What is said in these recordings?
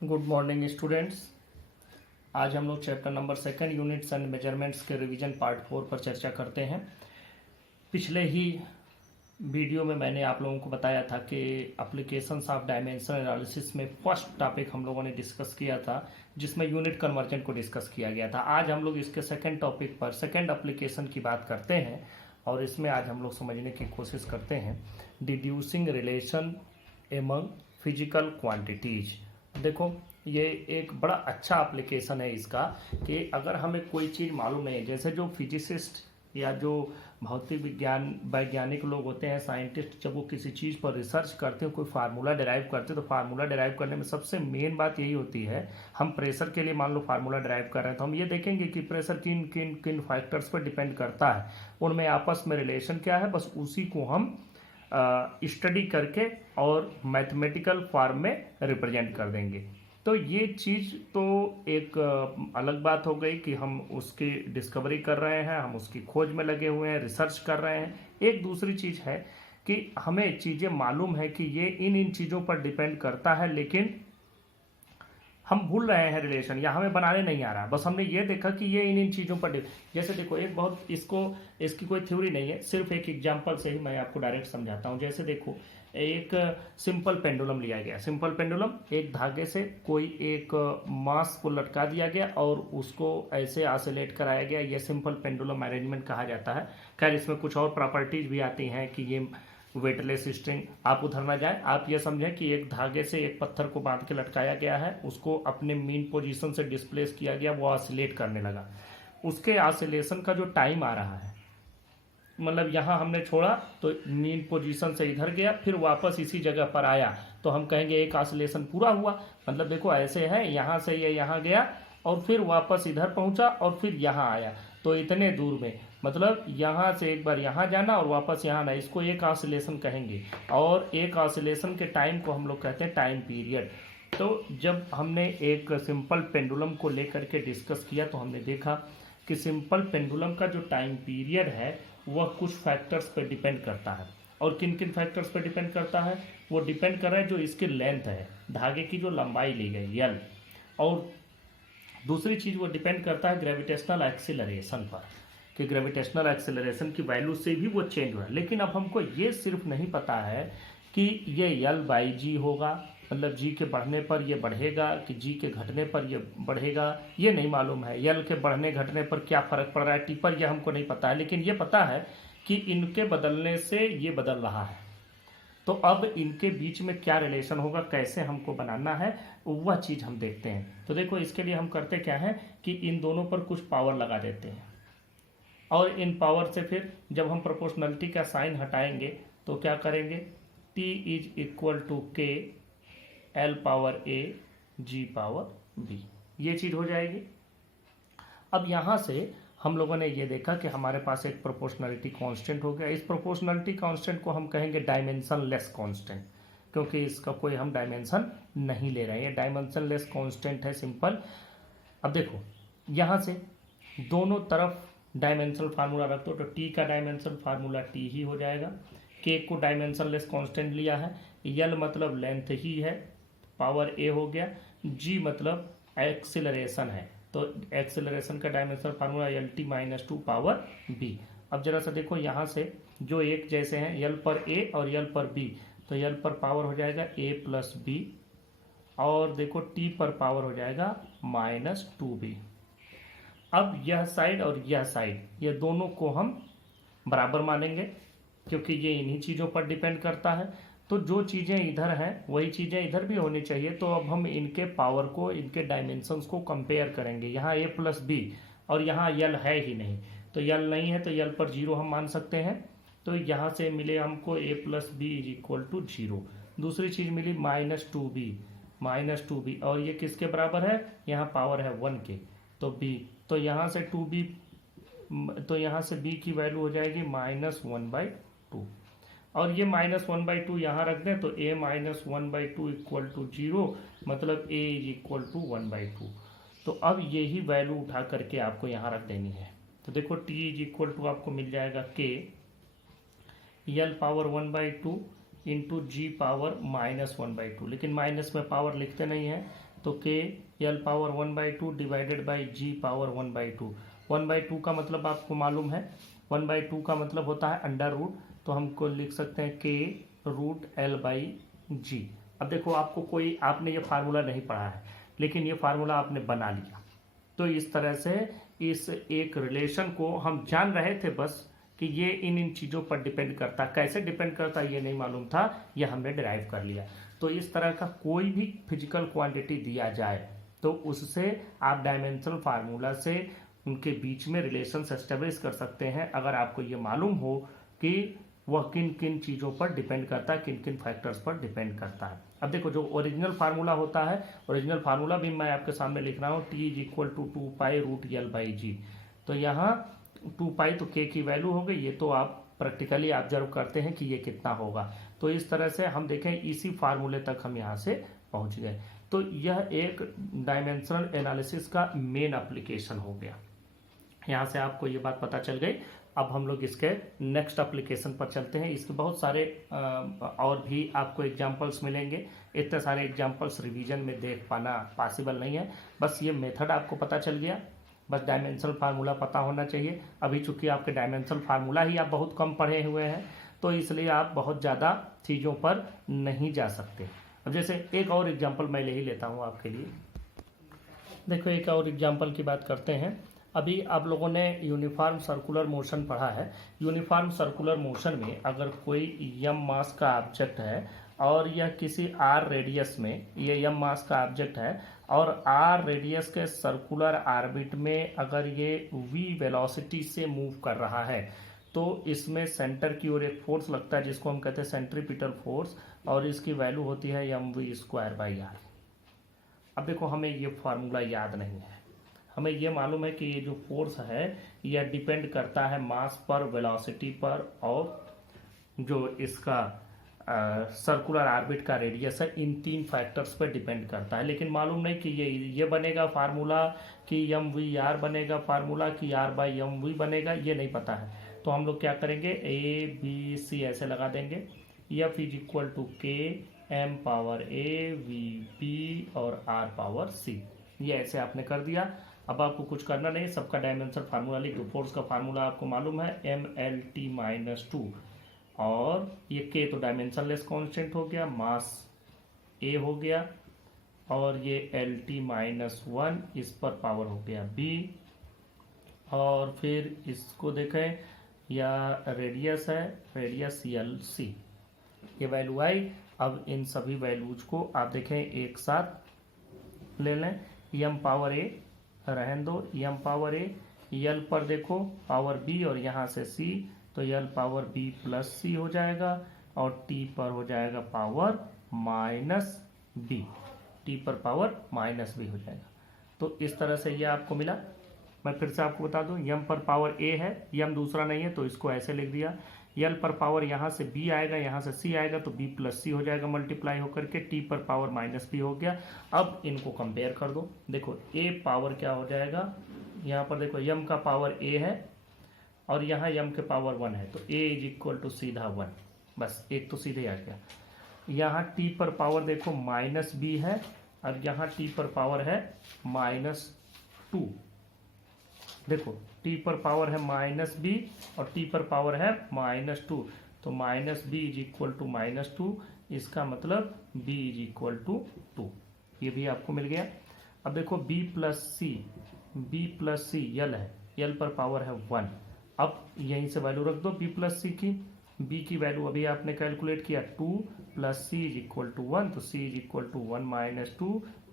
Good morning students. आज हम लोग chapter number 2 units and measurements के रिवीजन पार्ट 4 पर चर्चा करते हैं। पिछले ही वीडियो में मैंने आप लोगों को बताया था कि एप्लीकेशंस ऑफ डायमेंशन एनालिसिस में फर्स्ट टॉपिक हम लोगों ने डिस्कस किया था, जिसमें यूनिट कन्वर्जन को डिस्कस किया गया था। आज हम लोग इसके सेकेंड टॉपिक पर सेकेंड एप्लीकेशन की बात करते हैं और इसमें आज हम लोग समझने की कोशिश करते हैं डिड्यूसिंग रिलेशन एमंग फिजिकल क्वांटिटीज। देखो, ये एक बड़ा अच्छा एप्लीकेशन है इसका कि अगर हमें कोई चीज़ मालूम नहीं है, जैसे जो फिजिसिस्ट या जो भौतिक विज्ञान वैज्ञानिक लोग होते हैं, साइंटिस्ट, जब वो किसी चीज़ पर रिसर्च करते हैं, कोई फार्मूला डिराइव करते हैं, तो फार्मूला डिराइव करने में सबसे मेन बात यही होती है। हम प्रेशर के लिए मान लो फार्मूला डिराइव कर रहे हैं तो हम ये देखेंगे कि प्रेशर किन किन किन फैक्टर्स पर डिपेंड करता है, उनमें आपस में रिलेशन क्या है, बस उसी को हम स्टडी करके और मैथमेटिकल फॉर्म में रिप्रेजेंट कर देंगे। तो ये चीज़ तो एक अलग बात हो गई कि हम उसकी डिस्कवरी कर रहे हैं, हम उसकी खोज में लगे हुए हैं, रिसर्च कर रहे हैं। एक दूसरी चीज़ है कि हमें चीज़ें मालूम है कि ये इन चीज़ों पर डिपेंड करता है, लेकिन हम भूल रहे हैं रिलेशन, या हमें बनाने नहीं आ रहा। बस हमने ये देखा कि ये इन चीज़ों पर जैसे देखो, एक बहुत इसकी कोई थ्योरी नहीं है, सिर्फ एक एग्जांपल से ही मैं आपको डायरेक्ट समझाता हूँ। जैसे देखो, एक सिंपल पेंडुलम लिया गया। सिंपल पेंडुलम, एक धागे से कोई एक मास को लटका दिया गया और उसको ऐसे ऑसिलेट कराया गया। ये सिंपल पेंडुलम अरेंजमेंट कहा जाता है। खैर, इसमें कुछ और प्रॉपर्टीज भी आती हैं कि ये वेटलेस स्ट्रिंग, आप उधर ना जाए, आप ये समझें कि एक धागे से एक पत्थर को बांध के लटकाया गया है, उसको अपने मीन पोजीशन से डिस्प्लेस किया गया, वो ऑसिलेट करने लगा। उसके ऑसिलेशन का जो टाइम आ रहा है, मतलब यहाँ हमने छोड़ा तो मीन पोजीशन से इधर गया, फिर वापस इसी जगह पर आया, तो हम कहेंगे एक ऑसिलेशन पूरा हुआ। मतलब देखो, ऐसे है, यहाँ से ये यहाँ गया और फिर वापस इधर पहुँचा और फिर यहाँ आया, तो इतने दूर में, मतलब यहाँ से एक बार यहाँ जाना और वापस यहाँ आना, इसको एक ऑसिलेशन कहेंगे। और एक ऑसिलेशन के टाइम को हम लोग कहते हैं टाइम पीरियड। तो जब हमने एक सिंपल पेंडुलम को लेकर के डिस्कस किया तो हमने देखा कि सिंपल पेंडुलम का जो टाइम पीरियड है वह कुछ फैक्टर्स पर डिपेंड करता है। और किन किन फैक्टर्स पर डिपेंड करता है? वो डिपेंड कर रहा है जो इसकी लेंथ है, धागे की जो लंबाई ली गई यल, और दूसरी चीज़ वो डिपेंड करता है ग्रेविटेशनल एक्सीलरेशन पर, कि ग्रेविटेशनल एक्सीलरेशन की वैल्यू से भी वो चेंज हो रहा है। लेकिन अब हमको ये सिर्फ नहीं पता है कि ये यल बाई जी होगा, मतलब जी के बढ़ने पर ये बढ़ेगा कि जी के घटने पर ये बढ़ेगा, ये नहीं मालूम है। यल के बढ़ने घटने पर क्या फ़र्क पड़ रहा है टी पर, यह हमको नहीं पता है। लेकिन ये पता है कि इनके बदलने से ये बदल रहा है। तो अब इनके बीच में क्या रिलेशन होगा, कैसे हमको बनाना है, वह चीज़ हम देखते हैं। तो देखो, इसके लिए हम करते क्या है कि इन दोनों पर कुछ पावर लगा देते हैं, और इन पावर से फिर जब हम प्रोपोर्शनलिटी का साइन हटाएंगे तो क्या करेंगे, T इज इक्वल टू के L power A G power B, ये चीज़ हो जाएगी। अब यहाँ से हम लोगों ने ये देखा कि हमारे पास एक प्रोपोर्शनलिटी कांस्टेंट हो गया। इस प्रोपोर्शनलिटी कांस्टेंट को हम कहेंगे डायमेंशन लेस कांस्टेंट, क्योंकि इसका कोई हम डायमेंशन नहीं ले रहे हैं, डायमेंशन लेस कांस्टेंट है, सिंपल। अब देखो, यहाँ से दोनों तरफ डायमेंशनल फार्मूला रख दो तो टी का डायमेंशन फार्मूला टी ही हो जाएगा। के को डायमेंशन लेस कांस्टेंट लिया है, यल मतलब लेंथ ही है, पावर ए हो गया, जी मतलब एक्सिलरेशन है, तो एक्सिलरेशन का dimension formula L T minus two power B. अब जरा सा देखो, यहाँ से जो एक जैसे हैं, यल पर ए और यल पर बी, तो यल पर पावर हो जाएगा ए प्लस बी, और देखो टी पर पावर हो जाएगा माइनस टू बी। अब यह साइड और यह साइड, ये दोनों को हम बराबर मानेंगे, क्योंकि ये इन्हीं चीज़ों पर डिपेंड करता है। तो जो चीज़ें इधर हैं वही चीज़ें इधर भी होनी चाहिए। तो अब हम इनके पावर को, इनके डायमेंशंस को कंपेयर करेंगे। यहाँ ए प्लस बी और यहाँ यल है ही नहीं, तो यल नहीं है तो यल पर जीरो हम मान सकते हैं। तो यहाँ से मिले हमको a plus b is equal to zero. दूसरी चीज़ मिली माइनस टू बी, और ये किसके बराबर है, यहाँ पावर है वन के, तो बी, तो यहाँ से टू बी, तो यहाँ से बी की वैल्यू हो जाएगी माइनस वन बाई टू, और ये माइनस वन बाई टू यहाँ रख दें तो a minus one by two equal to zero, मतलब a is equal to one by two. तो अब यही वैल्यू उठा करके आपको यहाँ रख देनी है। तो देखो, टी इज इक्वल टू आपको मिल जाएगा k l power one by two into g power minus one by two, लेकिन माइनस में पावर लिखते नहीं है, तो k l power 1/2 divided by g power 1/2। 1/2 का मतलब आपको मालूम है, 1/2 का मतलब होता है अंडर रूट, तो हमको लिख सकते हैं के रूट एल बाई जी। अब देखो आपको कोई, आपने ये फार्मूला नहीं पढ़ा है लेकिन ये फार्मूला आपने बना लिया, तो इस तरह से इस एक रिलेशन को हम जान रहे थे बस कि ये इन चीज़ों पर डिपेंड करता, कैसे डिपेंड करता ये नहीं मालूम था, ये हमने डिराइव कर लिया। तो इस तरह का कोई भी फिजिकल क्वांटिटी दिया जाए तो उससे आप डायमेंशनल फार्मूला से उनके बीच में रिलेशन एस्टेब्लिश कर सकते हैं, अगर आपको ये मालूम हो कि वह किन किन चीज़ों पर डिपेंड करता है, किन किन फैक्टर्स पर डिपेंड करता है। अब देखो जो ओरिजिनल फार्मूला होता है, ओरिजिनल फार्मूला भी मैं आपके सामने लिख रहा हूँ, t is equal to 2 pi root l by g. तो यहाँ 2 पाई तो के की वैल्यू हो गई, ये तो आप प्रैक्टिकली ऑब्जर्व करते हैं कि ये कितना होगा। तो इस तरह से हम देखें इसी फार्मूले तक हम यहाँ से पहुँच गए। तो यह एक डायमेंशनल एनालिसिस का मेन एप्लीकेशन हो गया। यहाँ से आपको ये बात पता चल गई। अब हम लोग इसके नेक्स्ट एप्लीकेशन पर चलते हैं। इसके बहुत सारे और भी आपको एग्जांपल्स मिलेंगे। इतने सारे एग्जांपल्स रिवीजन में देख पाना पॉसिबल नहीं है, बस ये मेथड आपको पता चल गया, बस डायमेंशनल फार्मूला पता होना चाहिए। अभी चूंकि आपके डायमेंशनल फार्मूला ही आप बहुत कम पढ़े हुए हैं तो इसलिए आप बहुत ज़्यादा चीज़ों पर नहीं जा सकते। अब जैसे एक और एग्जाम्पल मैं ले ही लेता हूँ आपके लिए। देखो एक और एग्जाम्पल की बात करते हैं। अभी आप लोगों ने यूनिफॉर्म सर्कुलर मोशन पढ़ा है। यूनिफॉर्म सर्कुलर मोशन में अगर कोई यम मास का ऑब्जेक्ट है और यह किसी आर रेडियस में, ये यम मास का ऑब्जेक्ट है और आर रेडियस के सर्कुलर ऑर्बिट में अगर ये वी वेलोसिटी से मूव कर रहा है तो इसमें सेंटर की ओर एक फोर्स लगता है जिसको हम कहते हैं सेंट्रीपिटल फोर्स, और इसकी वैल्यू होती है mv²/r। अब देखो हमें ये फार्मूला याद नहीं है, हमें ये मालूम है कि ये जो फोर्स है यह डिपेंड करता है मास पर, वेलोसिटी पर और जो इसका सर्कुलर ऑर्बिट का रेडियस है, इन तीन फैक्टर्स पर डिपेंड करता है। लेकिन मालूम नहीं कि ये बनेगा फार्मूला कि mv/r बनेगा फार्मूला कि r/mv बनेगा, ये नहीं पता है। तो हम लोग क्या करेंगे, a b c ऐसे लगा देंगे। f इज इक्वल टू के m power a v p और r पावर c, ये ऐसे आपने कर दिया। अब आपको कुछ करना नहीं, सबका डायमेंशन फार्मूला लिख दो। फोर्स का फार्मूला आपको मालूम है mLT-2, और ये के तो डायमेंशनलेस कांस्टेंट हो गया, मास a हो गया, और ये LT-1 इस पर पावर हो गया b, और फिर इसको देखें या रेडियस है, रेडियस LC, ये वैल्यू आई। अब इन सभी वैल्यूज को आप देखें एक साथ ले लें। m पावर a रहने दो, m पावर a, l पर देखो पावर b और यहाँ से c, तो l power b plus c हो जाएगा और t पर हो जाएगा पावर माइनस b, t पर पावर माइनस b हो जाएगा। तो इस तरह से ये आपको मिला। मैं फिर से आपको बता दूं, m पर पावर a है, m दूसरा नहीं है तो इसको ऐसे लिख दिया। l पर पावर यहाँ से b आएगा, यहाँ से c आएगा तो b प्लस c हो जाएगा मल्टीप्लाई होकर के, t पर पावर माइनस b हो गया। अब इनको कंपेयर कर दो, देखो a पावर क्या हो जाएगा, यहाँ पर देखो m का पावर a है और यहाँ m के पावर 1 है, तो a इज इक्वल टू सीधा 1, बस एक तो सीधे आ गया। यहाँ t पर पावर देखो माइनस b है और यहाँ t पर पावर है -2, देखो t पर पावर है -b और t पर पावर है -2, तो -b इज इक्वल टू -2, इसका मतलब b इज इक्वल टू 2, ये भी आपको मिल गया। अब देखो b प्लस सी यल है, यल पर पावर है 1, अब यहीं से वैल्यू रख दो b प्लस सी की। b की वैल्यू अभी आपने कैलकुलेट किया 2 plus C is equal to 1, तो c is equal to 1 minus 2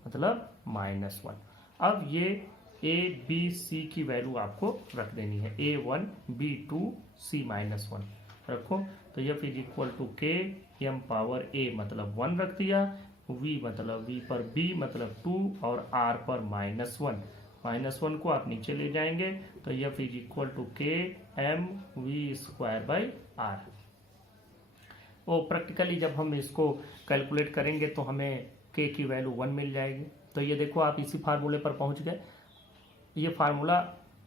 मतलब -1। अब ये a b c की वैल्यू आपको रख देनी है, a1 b2 c-1 रखो। तो f इज इक्वल टू के m पावर a मतलब 1 रख दिया, v मतलब v पर b मतलब 2 और r पर -1 को आप नीचे ले जाएंगे तो f इज इक्वल टू के m v²/r। वो प्रैक्टिकली जब हम इसको कैलकुलेट करेंगे तो हमें k की वैल्यू 1 मिल जाएगी। तो ये देखो आप इसी फार्मूले पर पहुंच गए। ये फार्मूला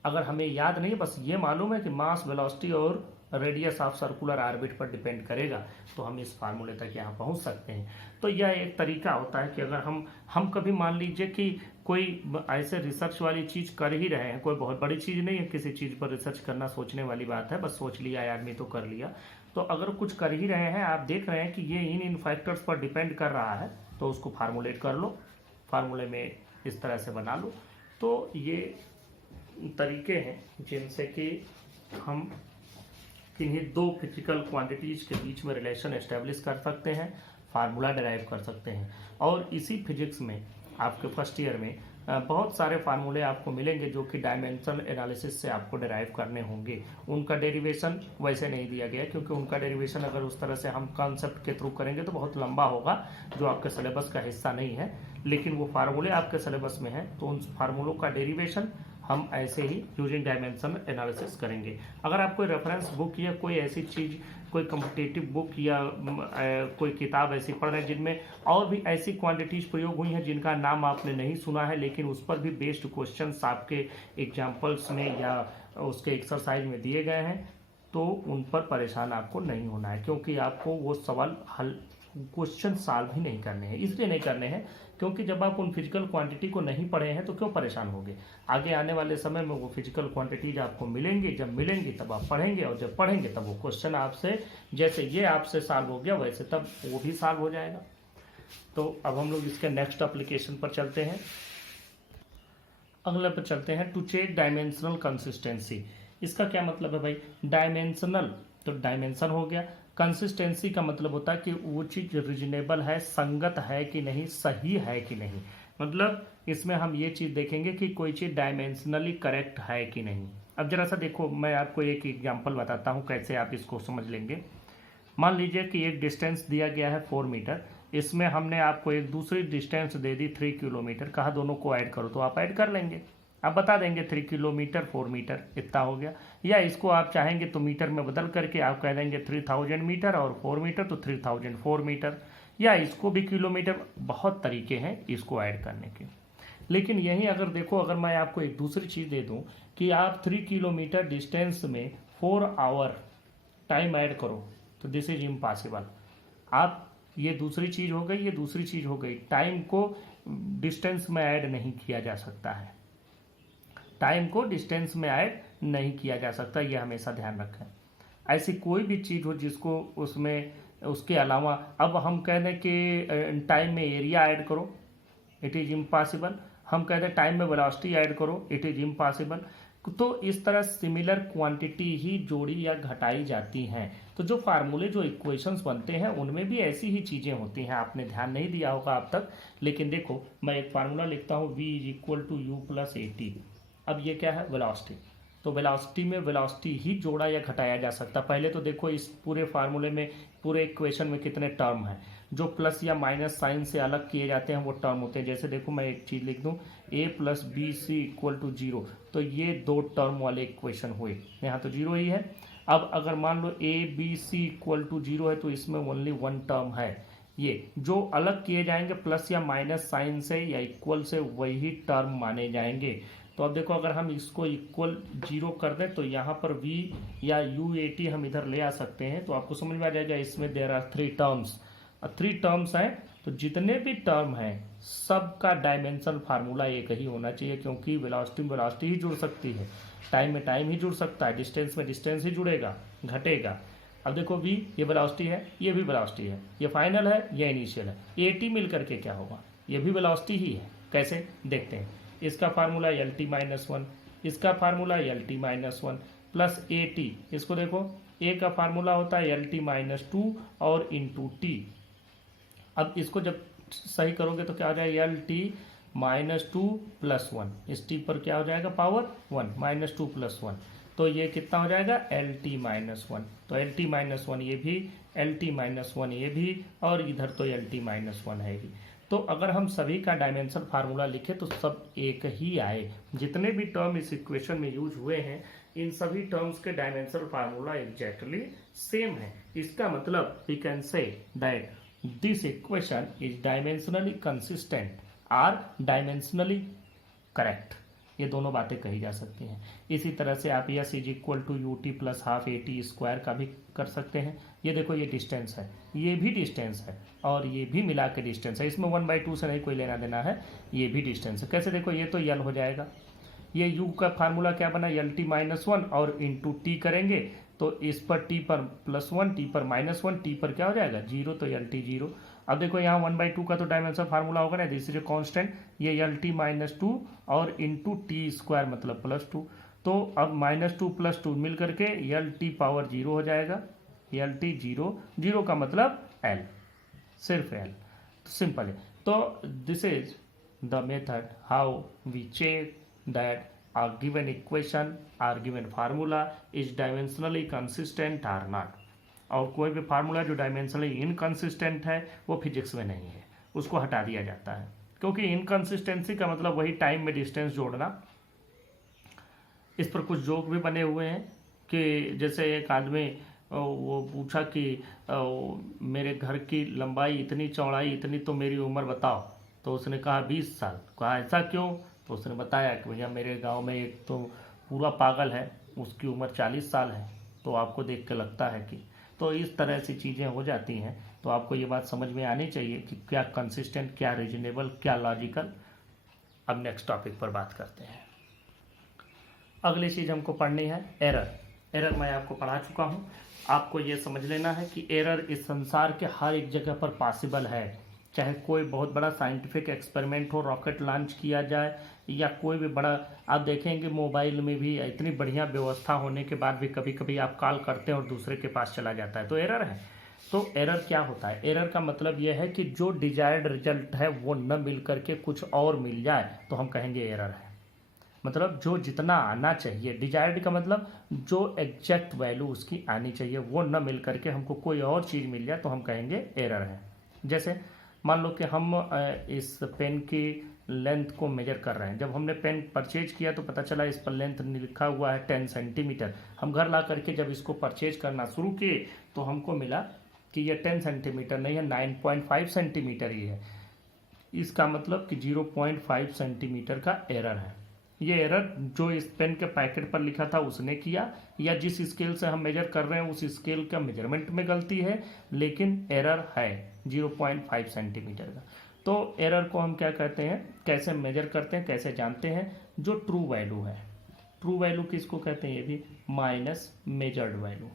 अगर हमें याद नहीं, बस ये मालूम है कि मास, वेलोसिटी और रेडियस ऑफ सर्कुलर ऑर्बिट पर डिपेंड करेगा, तो हम इस फार्मूले तक यहाँ पहुँच सकते हैं। तो यह एक तरीका होता है कि अगर हम कभी मान लीजिए कि कोई ऐसे रिसर्च वाली चीज़ कर ही रहे हैं, कोई बहुत बड़ी चीज़ नहीं है, किसी चीज़ पर रिसर्च करना सोचने वाली बात है, बस सोच लिया आदमी तो कर लिया। तो अगर कुछ कर ही रहे हैं, आप देख रहे हैं कि ये इन फैक्टर्स पर डिपेंड कर रहा है, तो उसको फार्मूलेट कर लो, फार्मूले में इस तरह से बना लो। तो ये तरीके हैं जिनसे कि हम किन्हीं दो फिजिकल क्वांटिटीज के बीच में रिलेशन एस्टेब्लिश कर सकते हैं, फार्मूला डिराइव कर सकते हैं। और इसी फिजिक्स में आपके फर्स्ट ईयर में बहुत सारे फार्मूले आपको मिलेंगे जो कि डायमेंशनल एनालिसिस से आपको डिराइव करने होंगे। उनका डेरिवेशन वैसे नहीं दिया गया, क्योंकि उनका डेरिवेशन अगर उस तरह से हम कॉन्सेप्ट के थ्रू करेंगे तो बहुत लंबा होगा, जो आपके सिलेबस का हिस्सा नहीं है। लेकिन वो फार्मूले आपके सिलेबस में हैं, तो उन फार्मूलों का डेरिवेशन हम ऐसे ही यूजिंग डायमेंशनल एनालिसिस करेंगे। अगर आप कोई रेफरेंस बुक या कोई ऐसी चीज़, कोई कॉम्पिटिटिव बुक या कोई किताब ऐसी पढ़ रहे हैं जिनमें और भी ऐसी क्वांटिटीज प्रयोग हुई हैं जिनका नाम आपने नहीं सुना है, लेकिन उस पर भी बेस्ड क्वेश्चंस आपके एग्जाम्पल्स में या उसके एक्सरसाइज में दिए गए हैं, तो उन पर परेशान आपको नहीं होना है, क्योंकि आपको वो सवाल हल क्वेश्चन सॉल्व ही नहीं करने हैं। इसलिए नहीं करने हैं क्योंकि जब आप उन फिजिकल क्वांटिटी को नहीं पढ़े हैं तो क्यों परेशान होंगे। आगे आने वाले समय में वो फिजिकल क्वांटिटीज आपको मिलेंगी, जब मिलेंगी तब आप पढ़ेंगे, और जब पढ़ेंगे तब वो क्वेश्चन आपसे, जैसे ये आपसे सॉल्व हो गया वैसे तब वो भी सॉल्व हो जाएगा। तो अब हम लोग इसके नेक्स्ट एप्लीकेशन पर चलते हैं। अगले पर चलते हैं, टू चेक डायमेंशनल कंसिस्टेंसी। इसका क्या मतलब है भाई? डायमेंशनल तो डायमेंशन हो गया, कंसिस्टेंसी का मतलब होता है कि वो चीज़ रीजनेबल है, संगत है कि नहीं, सही है कि नहीं। मतलब इसमें हम ये चीज़ देखेंगे कि कोई चीज़ डायमेंशनली करेक्ट है कि नहीं। अब जरा सा देखो, मैं आपको एक एग्जांपल बताता हूँ कैसे आप इसको समझ लेंगे। मान लीजिए कि एक डिस्टेंस दिया गया है 4 मीटर, इसमें हमने आपको एक दूसरी डिस्टेंस दे दी 3 किलोमीटर, कहा दोनों को ऐड करो, तो आप ऐड कर लेंगे। आप बता देंगे 3 किलोमीटर 4 मीटर इतना हो गया, या इसको आप चाहेंगे तो मीटर में बदल करके आप कह देंगे 3000 मीटर और 4 मीटर तो 3004 मीटर, या इसको भी किलोमीटर। बहुत तरीके हैं इसको ऐड करने के। लेकिन यही अगर देखो, अगर मैं आपको एक दूसरी चीज़ दे दूं कि आप 3 किलोमीटर डिस्टेंस में 4 आवर टाइम ऐड करो, तो दिस इज इम्पॉसिबल। आप, ये दूसरी चीज़ हो गई, ये दूसरी चीज़ हो गई, टाइम को डिस्टेंस में ऐड नहीं किया जा सकता है, टाइम को डिस्टेंस में ऐड नहीं किया जा सकता, ये हमेशा ध्यान रखें। ऐसी कोई भी चीज़ हो जिसको उसमें, उसके अलावा अब हम कह दें कि टाइम में एरिया ऐड करो, इट इज़ इम्पॉसिबल। हम कह दें टाइम में वेलोसिटी ऐड करो, इट इज़ इम्पॉसिबल। तो इस तरह सिमिलर क्वांटिटी ही जोड़ी या घटाई जाती हैं। तो जो फार्मूले, जो इक्वेशंस बनते हैं उनमें भी ऐसी ही चीज़ें होती हैं, आपने ध्यान नहीं दिया होगा अब तक। लेकिन देखो, मैं एक फार्मूला लिखता हूँ, v is equal to U plus A T. अब ये क्या है? वेलोसिटी। तो वेलोसिटी में वेलोसिटी ही जोड़ा या घटाया जा सकता। पहले तो देखो इस पूरे फार्मूले में, पूरे इक्वेशन में कितने टर्म हैं। जो प्लस या माइनस साइन से अलग किए जाते हैं वो टर्म होते हैं। जैसे देखो, मैं एक चीज़ लिख दूं, a plus B C equal to 0, तो ये 2 टर्म वाले इक्वेशन हुए, यहाँ तो 0 ही है। अब अगर मान लो a b c equal to 0 है तो इसमें ओनली 1 टर्म है। ये जो अलग किए जाएंगे प्लस या माइनस साइन से या इक्वल से, वही टर्म माने जाएंगे। तो अब देखो, अगर हम इसको इक्वल 0 कर दें तो यहाँ पर v या u a t हम इधर ले आ सकते हैं, तो आपको समझ में आ जाएगा। इसमें देयर आर 3 टर्म्स, 3 टर्म्स हैं, तो जितने भी टर्म हैं सबका डायमेंशन फार्मूला एक ही होना चाहिए, क्योंकि वेलोसिटी में वेलोसिटी ही जुड़ सकती है, टाइम में टाइम ही जुड़ सकता है, डिस्टेंस में डिस्टेंस ही जुड़ेगा, घटेगा। अब देखो v ये वेलोसिटी है, ये भी वेलोसिटी है, ये फाइनल है, ये इनिशियल है, ए टी मिल करके क्या होगा? ये भी वेलोसिटी ही है। कैसे? देखते हैं। इसका फार्मूला एल टी माइनस 1, इसका formula L T minus 1 plus A T. इसको देखो, ए का फार्मूला होता है एल टी माइनस 2 और इंटू टी। अब इसको जब सही करोगे तो क्या हो जाएगा? एल टी माइनस 2 प्लस 1, इस टी पर क्या हो जाएगा? पावर 1, माइनस 2 प्लस 1, तो ये कितना हो जाएगा? L T minus 1। तो एल टी माइनस 1 ये भी, एल टी माइनस 1 ये भी, और इधर तो एल टी माइनस 1 है ही। तो अगर हम सभी का डायमेंशन फार्मूला लिखें तो सब एक ही आए। जितने भी टर्म इस इक्वेशन में यूज हुए हैं, इन सभी टर्म्स के डायमेंशन फार्मूला एग्जैक्टली सेम है। इसका मतलब we can say that this equation is dimensionally consistent और डायमेंशनली करेक्ट। ये दोनों बातें कही जा सकती हैं। इसी तरह से आप S is equal to U T plus half A T square का भी कर सकते हैं। ये देखो ये डिस्टेंस है, ये भी डिस्टेंस है और ये भी मिला के डिस्टेंस है, इसमें 1/2 से नहीं कोई लेना देना है, ये भी डिस्टेंस है। कैसे देखो, ये तो यल हो जाएगा, ये यू का फार्मूला क्या बना, यल टी -1 और इंटू टी करेंगे तो इस पर टी पर +1 टी पर -1 टी पर क्या हो जाएगा 0, तो यल टी 0। अब देखो यहाँ 1/2 का तो डायमेंशन फार्मूला होगा ना, दिस इज ए कांस्टेंट, ये यल टी -2 और इंटू टी स्क्वायर मतलब +2, तो अब -2 + 2 मिल करके यल टी पावर 0 हो जाएगा, यल टी 0, 0 का मतलब एल, सिर्फ एल, तो सिंपल है। तो this is the method how we check that a given equation or given formula is dimensionally consistent or not। और कोई भी फार्मूला जो डायमेंशनली इनकंसिस्टेंट है वो फिजिक्स में नहीं है, उसको हटा दिया जाता है, क्योंकि इनकंसिस्टेंसी का मतलब वही टाइम में डिस्टेंस जोड़ना। इस पर कुछ जोक भी बने हुए हैं कि जैसे एक आदमी वो पूछा कि मेरे घर की लंबाई इतनी, चौड़ाई इतनी, तो मेरी उम्र बताओ, तो उसने कहा 20 साल। कहा ऐसा क्यों, तो उसने बताया कि भैया मेरे गांव में एक तो पूरा पागल है, उसकी उम्र 40 साल है, तो आपको देख के लगता है कि, तो इस तरह से चीज़ें हो जाती हैं। तो आपको ये बात समझ में आनी चाहिए कि क्या कंसिस्टेंट, क्या रीजनेबल, क्या लॉजिकल। अब नेक्स्ट टॉपिक पर बात करते हैं। अगली चीज़ हमको पढ़नी है एरर। एरर मैं आपको पढ़ा चुका हूँ, आपको ये समझ लेना है कि एरर इस संसार के हर एक जगह पर पॉसिबल है। चाहे कोई बहुत बड़ा साइंटिफिक एक्सपेरिमेंट हो, रॉकेट लॉन्च किया जाए, या कोई भी बड़ा, आप देखेंगे मोबाइल में भी इतनी बढ़िया व्यवस्था होने के बाद भी कभी कभी आप कॉल करते हैं और दूसरे के पास चला जाता है, तो एरर है। तो एरर क्या होता है, एरर का मतलब यह है कि जो डिजायर्ड रिजल्ट है वो न मिल करके कुछ और मिल जाए तो हम कहेंगे एरर है। मतलब जो जितना आना चाहिए, डिजायर्ड का मतलब जो एग्जैक्ट वैल्यू उसकी आनी चाहिए वो न मिल करके हमको कोई और चीज़ मिल जाए तो हम कहेंगे एरर है। जैसे मान लो कि हम इस पेन की लेंथ को मेजर कर रहे हैं, जब हमने पेन परचेज किया तो पता चला इस पर लेंथ लिखा हुआ है 10 सेंटीमीटर। हम घर ला करके जब इसको परचेज करना शुरू किए तो हमको मिला कि ये 10 सेंटीमीटर नहीं है, 9.5 सेंटीमीटर ही है। इसका मतलब कि 0.5 सेंटीमीटर का एरर है। ये एरर जो इस पेन के पैकेट पर लिखा था उसने किया, या जिस स्केल से हम मेजर कर रहे हैं उस स्केल का मेजरमेंट में गलती है, लेकिन एरर है 0.5 सेंटीमीटर का। तो एरर को हम क्या कहते हैं, कैसे मेजर करते हैं, कैसे जानते हैं, जो ट्रू वैल्यू है। ट्रू वैल्यू किसको कहते हैं, ये भी minus measured value,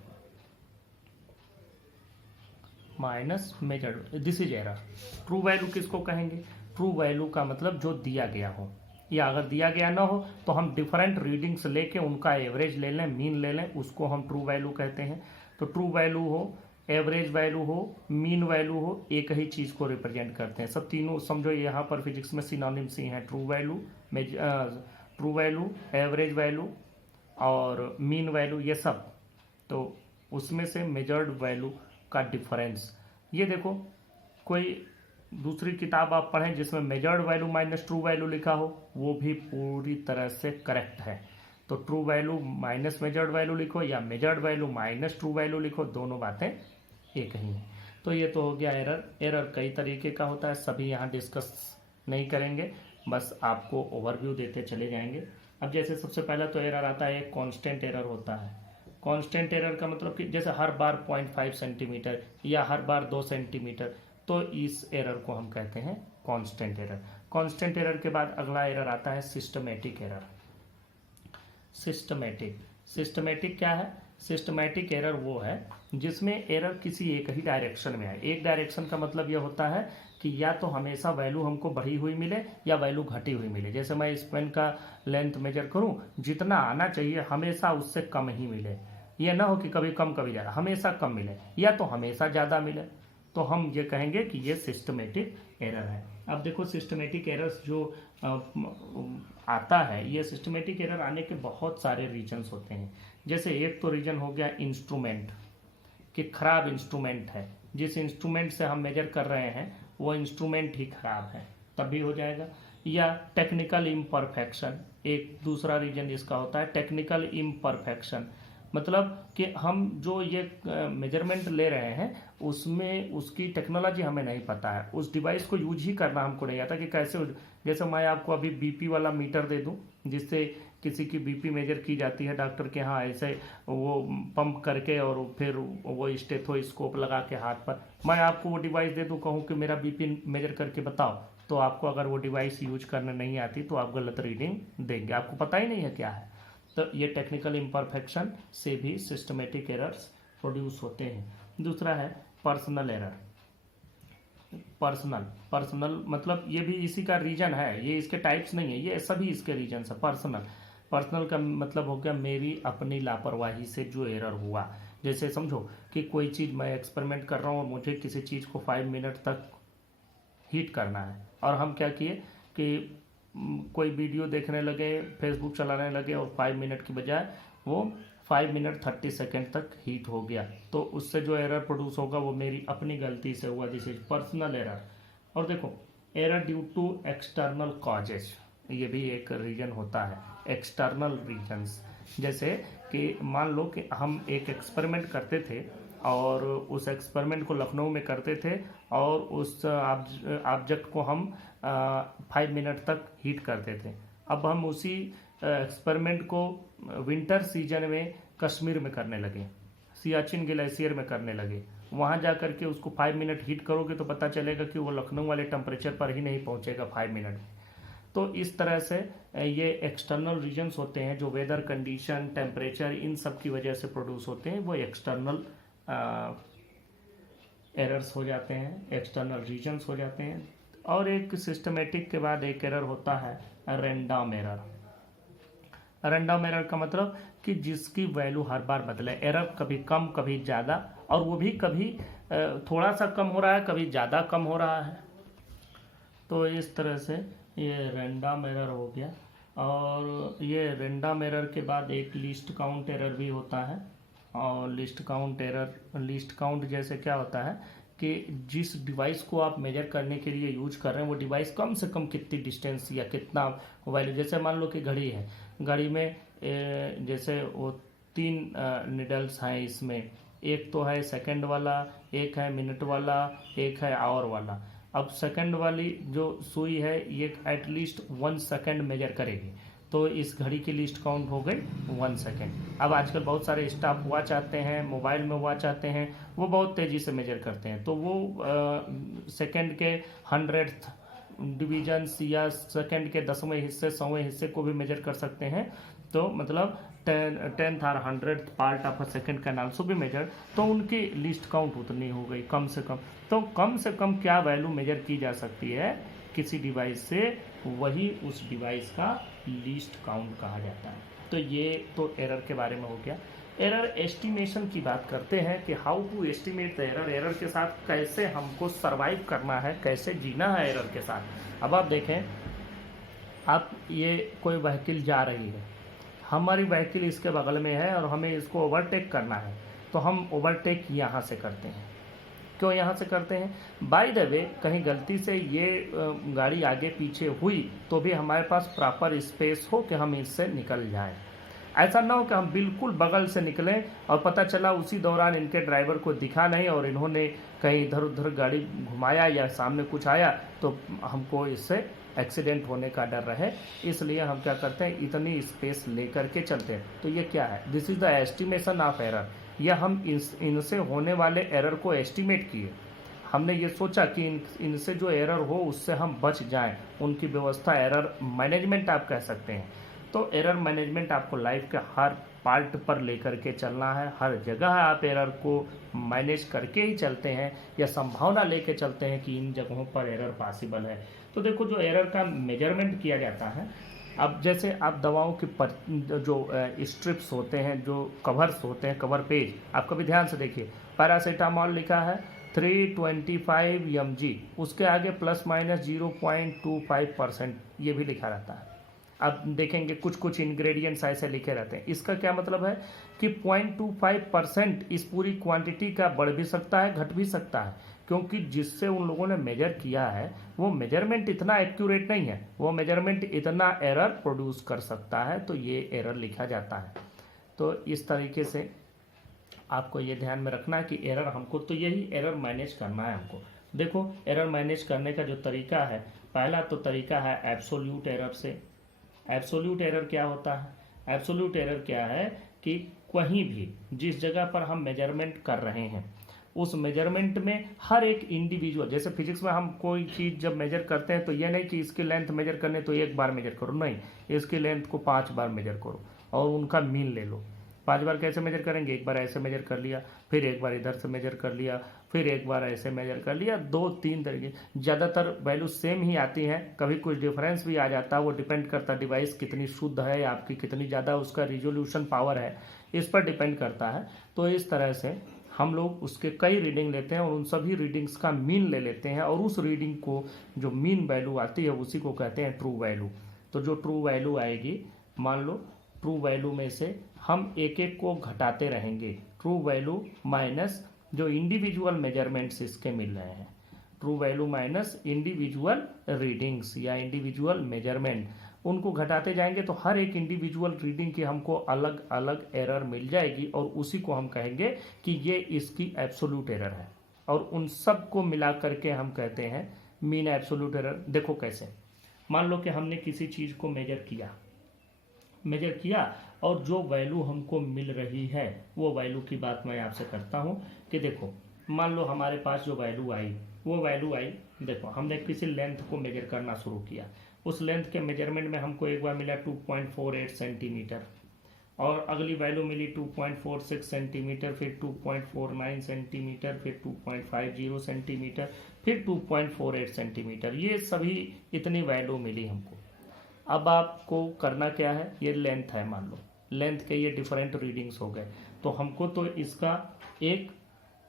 minus measured, this is error. True value किसको कहेंगे, ट्रू वैल्यू का मतलब जो दिया गया हो, या अगर दिया गया ना हो तो हम डिफरेंट रीडिंग्स लेके उनका एवरेज ले लें, मीन ले लें, उसको हम ट्रू वैल्यू कहते हैं। तो ट्रू वैल्यू हो, एवरेज वैल्यू हो, मीन वैल्यू हो, एक ही चीज़ को रिप्रेजेंट करते हैं। सब तीनों समझो यहाँ पर फिजिक्स में सिनोनिम्स ही हैं, true value, true value, average value और मीन वैल्यू, ये सब। तो उसमें से मेजर्ड वैल्यू का डिफरेंस, ये देखो कोई दूसरी किताब आप पढ़ें जिसमें measured value minus true value लिखा हो, वो भी पूरी तरह से करेक्ट है। तो true value minus measured value लिखो या measured value minus true value लिखो, दोनों बातें एक ही हैं। तो ये तो हो गया एरर। एरर कई तरीके का होता है, सभी यहाँ डिस्कस नहीं करेंगे, बस आपको ओवरव्यू देते चले जाएंगे। अब जैसे सबसे पहला तो एरर आता है, एक कांस्टेंट एरर होता है। कांस्टेंट एरर का मतलब कि जैसे हर बार 0.5 सेंटीमीटर या हर बार 2 सेंटीमीटर, तो इस एरर को हम कहते हैं कांस्टेंट एरर। कांस्टेंट एरर के बाद अगला एरर आता है सिस्टमेटिक एरर। सिस्टमेटिक क्या है, सिस्टमेटिक एरर वो है जिसमें एरर किसी एक ही डायरेक्शन में है। एक डायरेक्शन का मतलब यह होता है कि या तो हमेशा वैल्यू हमको बढ़ी हुई मिले या वैल्यू घटी हुई मिले। जैसे मैं इस पेन का लेंथ मेजर करूं, जितना आना चाहिए हमेशा उससे कम ही मिले, ये ना हो कि कभी कम कभी ज़्यादा, हमेशा कम मिले, या तो हमेशा ज़्यादा मिले, तो हम ये कहेंगे कि ये सिस्टमेटिक एरर है। अब देखो सिस्टमेटिक एरर्स जो आता है, ये सिस्टमेटिक एरर आने के बहुत सारे रीजन्स होते हैं। जैसे एक तो रीजन हो गया इंस्ट्रूमेंट, कि खराब इंस्ट्रूमेंट है, जिस इंस्ट्रूमेंट से हम मेजर कर रहे हैं वो इंस्ट्रूमेंट ही खराब है, तब भी हो जाएगा। या टेक्निकल इम्परफेक्शन, एक दूसरा रीजन इसका होता है टेक्निकल इम्परफेक्शन, मतलब कि हम जो ये मेजरमेंट ले रहे हैं उसमें उसकी टेक्नोलॉजी हमें नहीं पता है, उस डिवाइस को यूज ही करना हमको नहीं आता कि कैसे जैसे मैं आपको अभी बीपी वाला मीटर दे दूं जिससे किसी की बीपी मेजर की जाती है डॉक्टर के यहाँ, ऐसे वो पंप करके और फिर वो स्टेथोस्कोप लगा के हाथ पर मैं आपको वो डिवाइस दे दूं, कहूँ कि मेरा बीपी मेजर करके बताओ, तो आपको अगर वो डिवाइस यूज करने नहीं आती तो आप गलत रीडिंग देंगे, आपको पता ही नहीं है क्या है। तो ये टेक्निकल इम्परफेक्शन से भी सिस्टमेटिक एरर्स प्रोड्यूस होते हैं। दूसरा है पर्सनल एरर। पर्सनल मतलब ये भी इसी का रीजन है, ये इसके टाइप्स नहीं है, ये सभी इसके रीजन है। पर्सनल का मतलब हो गया मेरी अपनी लापरवाही से जो एरर हुआ। जैसे समझो कि कोई चीज़ मैं एक्सपेरिमेंट कर रहा हूँ और मुझे किसी चीज़ को 5 मिनट तक हीट करना है, और हम क्या किए कि कोई वीडियो देखने लगे, फेसबुक चलाने लगे और 5 मिनट की बजाय वो 5 मिनट 30 सेकेंड तक हीट हो gया, तो उससे जो एरर प्रोड्यूस होगा वो मेरी अपनी गलती से हुआ, दिस इज पर्सनल एरर। और देखो error due to external causes, ये भी एक रीजन होता है, एक्सटर्नल रीजन्स। जैसे कि मान लो कि हम एक एक्सपेरिमेंट करते थे और उस एक्सपेरिमेंट को लखनऊ में करते थे और उस ऑब्जेक्ट को हम 5 मिनट तक हीट करते थे। अब हम उसी एक्सपेरिमेंट को विंटर सीजन में कश्मीर में करने लगे, सियाचिन ग्लेशियर में करने लगे, वहाँ जा कर के उसको 5 मिनट हीट करोगे तो पता चलेगा कि वो लखनऊ वाले टेम्परेचर पर ही नहीं पहुँचेगा 5 मिनट में। तो इस तरह से ये एक्सटर्नल रीजन्स होते हैं जो वेदर कंडीशन, टेम्परेचर, इन सब की वजह से प्रोड्यूस होते हैं, वो एक्सटर्नल एरर्स हो जाते हैं, एक्सटर्नल रीजन्स हो जाते हैं। और एक सिस्टमेटिक के बाद एक एरर होता है रैंडम एरर। रैंडम एरर का मतलब कि जिसकी वैल्यू हर बार बदले, एरर कभी कम कभी ज़्यादा, और वो भी कभी थोड़ा सा कम हो रहा है, कभी ज़्यादा कम हो रहा है। तो इस तरह से ये रैंडम एरर हो गया। और ये रैंडम एरर के बाद एक लिस्ट काउंट एरर भी होता है। और लिस्ट काउंट जैसे क्या होता है कि जिस डिवाइस को आप मेजर करने के लिए यूज कर रहे हैं वो डिवाइस कम से कम कितनी डिस्टेंस या कितना वैल्यू, जैसे मान लो कि घड़ी है, घड़ी में जैसे वो 3 निडल्स हैं, इसमें एक तो है सेकंड वाला, एक है मिनट वाला, एक है आवर वाला। अब सेकंड वाली जो सुई है ये एटलीस्ट 1 सेकंड मेजर करेगी, तो इस घड़ी की लिस्ट काउंट हो गई 1 सेकंड। अब आजकल बहुत सारे स्टॉप वॉच आते हैं, मोबाइल में वॉच आते हैं, वो बहुत तेज़ी से मेजर करते हैं, तो वो सेकंड के 100th डिवीजन्स या सेकंड के 10वें हिस्से, 100वें हिस्से को भी मेजर कर सकते हैं। तो मतलब 10th और 100th part of a second can also भी मेजर, तो उनकी लिस्ट काउंट उतनी हो गई कम से कम। तो कम से कम क्या वैल्यू मेजर की जा सकती है किसी डिवाइस से, वही उस डिवाइस का लीस्ट काउंट कहा जाता है। तो ये तो एरर के बारे में हो गया। एरर एस्टिमेशन की बात करते हैं कि how to estimate the error, error के साथ कैसे हमको सरवाइव करना है, कैसे जीना है एरर के साथ। अब आप देखें, आप ये कोई व्हीकल जा रही है, हमारी व्हीकल इसके बगल में है और हमें इसको ओवरटेक करना है, तो हम ओवरटेक यहाँ से करते हैं। क्यों यहाँ से करते हैं? बाय द वे, कहीं गलती से ये गाड़ी आगे पीछे हुई तो भी हमारे पास प्रॉपर स्पेस हो कि हम इससे निकल जाएं। ऐसा ना हो कि हम बिल्कुल बगल से निकलें और पता चला उसी दौरान इनके ड्राइवर को दिखा नहीं और इन्होंने कहीं इधर उधर गाड़ी घुमाया या सामने कुछ आया तो हमको इससे एक्सीडेंट होने का डर रहे। इसलिए हम क्या करते हैं, इतनी स्पेस लेकर के चलते हैं। तो ये क्या है? This is the estimation of error. या हम इनसे होने वाले एरर को एस्टिमेट किए, हमने ये सोचा कि इनसे जो एरर हो उससे हम बच जाएं, उनकी व्यवस्था, एरर मैनेजमेंट आप कह सकते हैं। तो एरर मैनेजमेंट आपको लाइफ के हर पार्ट पर लेकर के चलना है, हर जगह आप एरर को मैनेज करके ही चलते हैं या संभावना लेके चलते हैं कि इन जगहों पर एरर पॉसिबल है। तो देखो, जो एरर का मेजरमेंट किया जाता है, अब जैसे आप दवाओं के जो स्ट्रिप्स होते हैं, जो कवर्स होते हैं, कवर पेज, आप कभी ध्यान से देखिए, पैरासीटामॉल लिखा है 325 mg, उसके आगे ±0.25% ये भी लिखा रहता है। अब देखेंगे कुछ कुछ इंग्रेडिएंट्स ऐसे लिखे रहते हैं। इसका क्या मतलब है कि 0.25% इस पूरी क्वांटिटी का बढ़ भी सकता है, घट भी सकता है, क्योंकि जिससे उन लोगों ने मेजर किया है वो मेजरमेंट इतना एक्यूरेट नहीं है, वो मेजरमेंट इतना एरर प्रोड्यूस कर सकता है, तो ये एरर लिखा जाता है। तो इस तरीके से आपको ये ध्यान में रखना है कि एरर हमको, तो यही एरर मैनेज करना है हमको। देखो एरर मैनेज करने का जो तरीका है, पहला तो तरीका है एब्सोल्यूट एरर से। एब्सोल्यूट एरर क्या होता है? एब्सोल्यूट एरर क्या है कि कहीं भी जिस जगह पर हम मेजरमेंट कर रहे हैं उस मेजरमेंट में हर एक इंडिविजुअल, जैसे फिजिक्स में हम कोई चीज़ जब मेजर करते हैं तो ये नहीं कि इसकी लेंथ मेजर करने तो एक बार मेजर करो, नहीं, इसकी लेंथ को 5 बार मेजर करो और उनका मीन ले लो। 5 बार कैसे मेजर करेंगे? एक बार ऐसे मेजर कर लिया, फिर एक बार इधर से मेजर कर लिया, फिर एक बार ऐसे मेजर कर लिया, 2-3 तरीके। ज़्यादातर वैल्यू सेम ही आती हैं, कभी कुछ डिफरेंस भी आ जाता है, वो डिपेंड करता है डिवाइस कितनी शुद्ध है, आपकी कितनी ज़्यादा उसका रिजोल्यूशन पावर है, इस पर डिपेंड करता है। तो इस तरह से हम लोग उसके कई रीडिंग लेते हैं और उन सभी रीडिंग्स का मीन ले लेते हैं और उस रीडिंग को जो मीन वैल्यू आती है उसी को कहते हैं ट्रू वैल्यू। तो जो ट्रू वैल्यू आएगी, मान लो ट्रू वैल्यू में से हम एक एक को घटाते रहेंगे, ट्रू वैल्यू माइनस जो इंडिविजुअल मेजरमेंट्स इसके मिल रहे हैं, true value minus individual readings या इंडिविजुअल मेजरमेंट, उनको घटाते जाएंगे तो हर एक इंडिविजुअल रीडिंग की हमको अलग अलग एरर मिल जाएगी और उसी को हम कहेंगे कि ये इसकी एब्सोल्यूट एरर है। और उन सब को मिला करके हम कहते हैं मीन एब्सोल्यूट एरर। देखो कैसे, मान लो कि हमने किसी चीज़ को मेजर किया और जो वैल्यू हमको मिल रही है वो वैल्यू की बात मैं आपसे करता हूँ कि देखो मान लो हमारे पास जो वैल्यू आई, वो वैल्यू आई, देखो हमने किसी लेंथ को मेजर करना शुरू किया, उस लेंथ के मेजरमेंट में हमको एक बार मिला 2.48 सेंटीमीटर और अगली वैल्यू मिली 2.46 सेंटीमीटर, फिर 2.49 सेंटीमीटर, फिर 2.50 सेंटीमीटर, फिर 2.48 सेंटीमीटर, ये सभी इतनी वैल्यू मिली हमको। अब आपको करना क्या है, ये लेंथ है, मान लो लेंथ के ये डिफरेंट रीडिंग्स हो गए, तो हमको तो इसका एक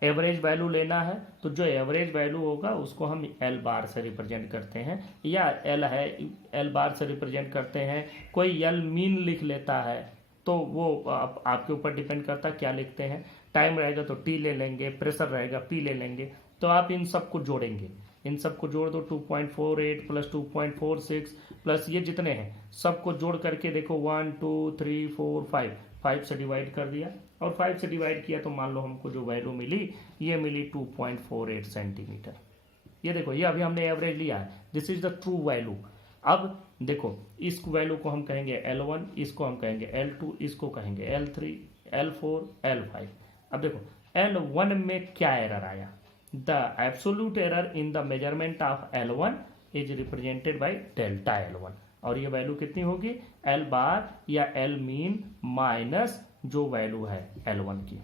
एवरेज वैल्यू लेना है। तो जो एवरेज वैल्यू होगा उसको हम एल बार से रिप्रेजेंट करते हैं, या एल है एल बार से रिप्रेजेंट करते हैं, कोई एल मीन लिख लेता है, तो वो आपके ऊपर डिपेंड करता है क्या लिखते हैं। टाइम रहेगा तो टी ले लेंगे, प्रेशर रहेगा पी ले लेंगे। तो आप इन सबको जोड़ेंगे, इन सबको जोड़ दो, 2.48 प्लस 2.46 प्लस ये जितने हैं सबको जोड़ करके देखो 1 2 3 4 5 से डिवाइड कर दिया और 5 से डिवाइड किया तो मान लो हमको जो वैल्यू मिली ये मिली 2.48 सेंटीमीटर। ये देखो ये अभी हमने एवरेज लिया है, this is the true value. अब देखो इस वैल्यू को हम कहेंगे L1, इसको हम कहेंगे L2, इसको कहेंगे L3, L4, L5। अब देखो L1 में क्या एरर आया, the absolute error in the measurement of L1 is represented by delta L1, और ये वैल्यू कितनी होगी, L बार या L मीन माइनस जो वैल्यू है L1 की।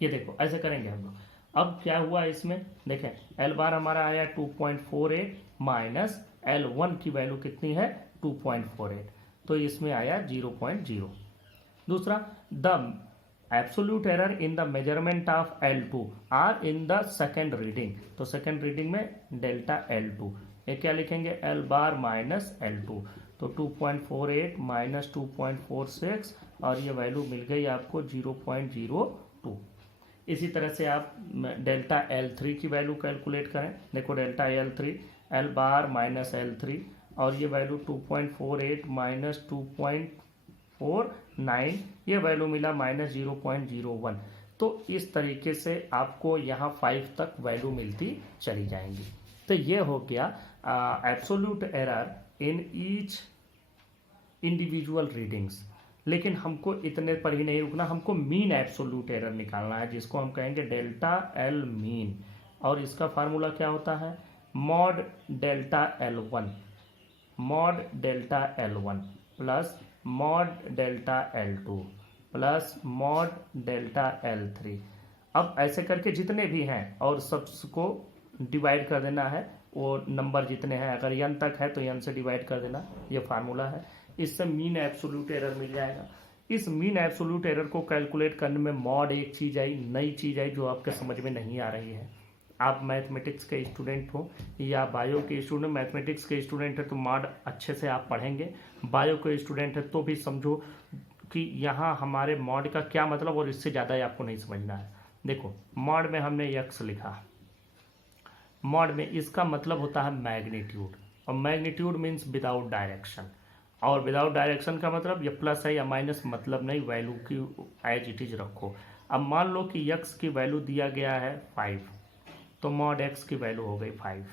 ये देखो ऐसे करेंगे हम लोग। अब क्या हुआ इसमें, देखें L बार हमारा आया 2.48 माइनस L1 की वैल्यू कितनी है 2.48, तो इसमें आया 0.0। दूसरा, the absolute error in the measurement of L2 are in the second reading, तो सेकेंड रीडिंग में डेल्टा L2, ये क्या लिखेंगे L बार माइनस L2, तो 2.48 माइनस 2.46 और ये वैल्यू मिल गई आपको 0.02। इसी तरह से आप डेल्टा L3 की वैल्यू कैलकुलेट करें, देखो डेल्टा L3 L बार माइनस L3 और ये वैल्यू 2.48 माइनस 2.49, ये वैल्यू मिला माइनस 0.01। तो इस तरीके से आपको यहाँ 5 तक वैल्यू मिलती चली जाएंगी। तो ये हो गया absolute error in each individual readings. लेकिन हमको इतने पर ही नहीं रुकना, हमको मीन एब्सोल्यूट एरर निकालना है, जिसको हम कहेंगे डेल्टा L मीन, और इसका फार्मूला क्या होता है, mod delta L1, mod delta L1 plus mod delta L2 plus mod delta L3। अब ऐसे करके जितने भी हैं और सबको डिवाइड कर देना है, वो नंबर जितने हैं अगर n तक है तो n से डिवाइड कर देना, ये फार्मूला है। इससे मीन एब्सोल्यूट एरर मिल जाएगा। इस मीन एब्सोल्यूट एरर को कैलकुलेट करने में मॉड एक चीज़ आई, नई चीज़ आई जो आपके समझ में नहीं आ रही है। आप मैथमेटिक्स के स्टूडेंट हो या बायो के स्टूडेंट, मैथमेटिक्स के स्टूडेंट है तो मॉड अच्छे से आप पढ़ेंगे, बायो के स्टूडेंट है तो भी समझो कि यहाँ हमारे मॉड का क्या मतलब, और इससे ज़्यादा आपको नहीं समझना है। देखो मॉड में हमने x लिखा, मॉड में इसका मतलब होता है मैग्नीट्यूड, और मैग्नीट्यूड मीन्स विदाउट डायरेक्शन, और विदाउट डायरेक्शन का मतलब ये प्लस है या माइनस मतलब नहीं, वैल्यू की एज इट इज रखो। अब मान लो कि x की वैल्यू दिया गया है 5, तो मॉड x की वैल्यू हो गई 5।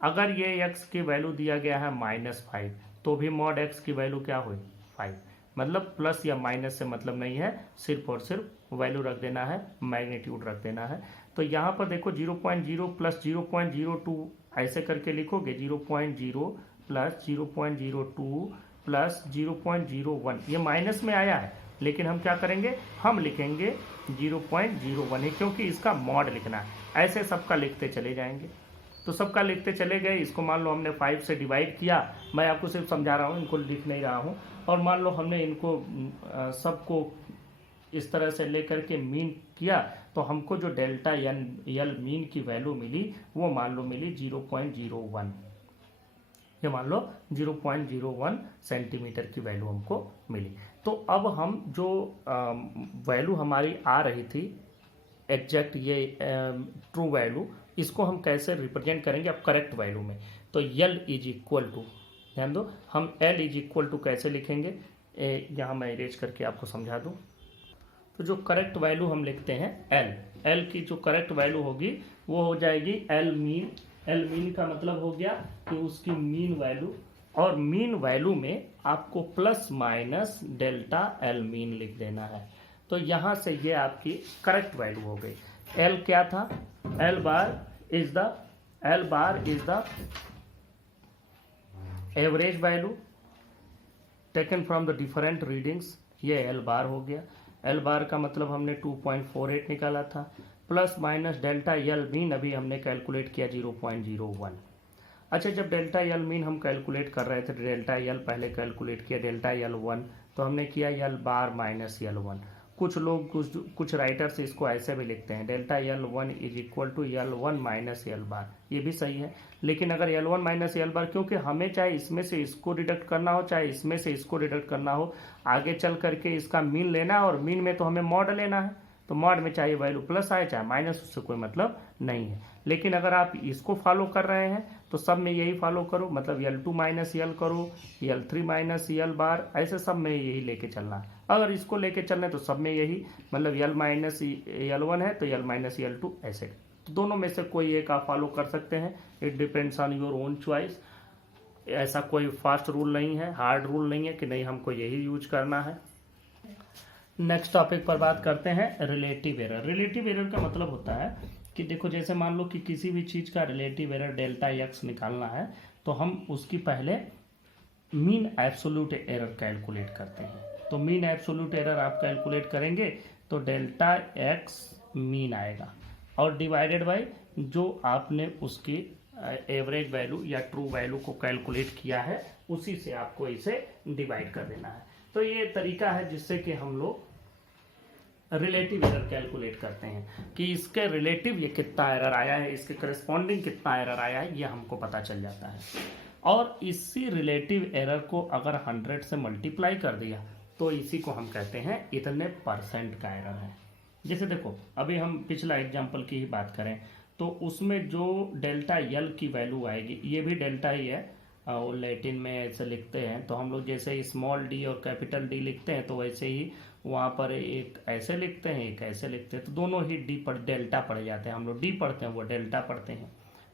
अगर ये x की वैल्यू दिया गया है -5, तो भी मॉड x की वैल्यू क्या हुई 5। मतलब प्लस या माइनस से मतलब नहीं है, सिर्फ और सिर्फ वैल्यू रख देना है, मैग्नीट्यूड रख देना है। तो यहाँ पर देखो 0.0 प्लस 0.02 ऐसे करके लिखोगे, 0.0 प्लस 0.02 प्लस 0.01, ये माइनस में आया है, लेकिन हम क्या करेंगे, हम लिखेंगे 0.01 ही, क्योंकि इसका मॉड लिखना है। ऐसे सबका लिखते चले जाएंगे, तो सबका लिखते चले गए। इसको मान लो हमने 5 से डिवाइड किया, मैं आपको सिर्फ समझा रहा हूँ, इनको लिख नहीं रहा हूँ। और मान लो हमने इनको सबको इस तरह से लेकर के मीन किया, तो हमको जो डेल्टा यल मीन की वैल्यू मिली वो मान लो मिली 0.01। ये मान लो 0.01 सेंटीमीटर की वैल्यू हमको मिली। तो अब हम जो वैल्यू हमारी आ रही थी एग्जैक्ट, ये ट्रू वैल्यू, इसको हम कैसे रिप्रेजेंट करेंगे अब करेक्ट वैल्यू में। तो यल इज इक्वल टू, ध्यान दो, हम एल इज इक्वल टू कैसे लिखेंगे, यहाँ मैं इरेज करके आपको समझा दूँ। तो जो करेक्ट वैल्यू हम लिखते हैं एल की जो करेक्ट वैल्यू होगी वो हो जाएगी एल मीन। एल मीन का मतलब हो गया कि उसकी मीन वैल्यू, और मीन वैल्यू में आपको plus minus delta L mean लिख देना है। तो यहाँ से ये आपकी करेक्ट वैल्यू हो गई। एल क्या था, L bar is the average value taken from the different readings, ये एल बार हो गया। एल बार का मतलब हमने 2.48 निकाला था, प्लस माइनस डेल्टा यल मीन अभी हमने कैलकुलेट किया 0.01। अच्छा, जब डेल्टा यल मीन हम कैलकुलेट कर रहे थे, डेल्टा यल पहले कैलकुलेट किया, डेल्टा यल 1, तो हमने किया यल बार माइनस यल 1। कुछ लोग कुछ राइटर्स इसको ऐसे भी लिखते हैं, delta l 1 is equal to l 1 minus l bar, ये भी सही है। लेकिन अगर यल 1 माइनस यल बार, क्योंकि हमें चाहे इसमें से इसको डिडक्ट करना हो, चाहे इसमें से इसको डिडक्ट करना हो, आगे चल करके इसका मीन लेना है, और मीन में तो हमें मॉड लेना है, तो मॉड में चाहे वैल्यू प्लस आए चाहे माइनस, उससे कोई मतलब नहीं है। लेकिन अगर आप इसको फॉलो कर रहे हैं तो सब में यही फॉलो करो, मतलब यल2 माइनस यल करो, यल3 माइनस यल बार, ऐसे सब में यही लेके चलना है। अगर इसको लेके चलना है तो सब में यही, मतलब यल माइनस यल 1 है तो यल माइनस यल 2, ऐसे। तो दोनों में से कोई एक आप फॉलो कर सकते हैं, it depends on your own choice. ऐसा कोई फास्ट रूल नहीं है, हार्ड रूल नहीं है कि नहीं हमको यही यूज करना है। नेक्स्ट टॉपिक पर बात करते हैं रिलेटिव एरर। रिलेटिव एरर का मतलब होता है कि देखो, जैसे मान लो कि किसी भी चीज़ का रिलेटिव एरर डेल्टा एक्स निकालना है, तो हम उसकी पहले मीन एब्सोल्यूट एरर कैलकुलेट करते हैं। तो मीन एब्सोल्यूट एरर आप कैलकुलेट करेंगे तो डेल्टा एक्स मीन आएगा, और डिवाइडेड बाय जो आपने उसकी एवरेज वैल्यू या ट्रू वैल्यू को कैलकुलेट किया है, उसी से आपको इसे डिवाइड कर देना है। तो ये तरीका है जिससे कि हम लोग रिलेटिव एरर कैलकुलेट करते हैं कि इसके रिलेटिव ये कितना एरर आया है, इसके करस्पॉन्डिंग कितना एरर आया है, ये हमको पता चल जाता है। और इसी रिलेटिव एरर को अगर 100 से मल्टीप्लाई कर दिया तो इसी को हम कहते हैं इतने परसेंट का एरर है। जैसे देखो, अभी हम पिछला एग्जाम्पल की ही बात करें तो उसमें जो डेल्टा यल की वैल्यू आएगी, ये भी डेल्टा ही है, और लैटिन में ऐसे लिखते हैं, तो हम लोग जैसे स्मॉल डी और कैपिटल डी लिखते हैं तो वैसे ही वहाँ पर एक ऐसे लिखते हैं, एक ऐसे लिखते हैं, तो दोनों ही डी पर डेल्टा पड़ जाते हैं। हम लोग डी पढ़ते हैं, वो डेल्टा पढ़ते हैं।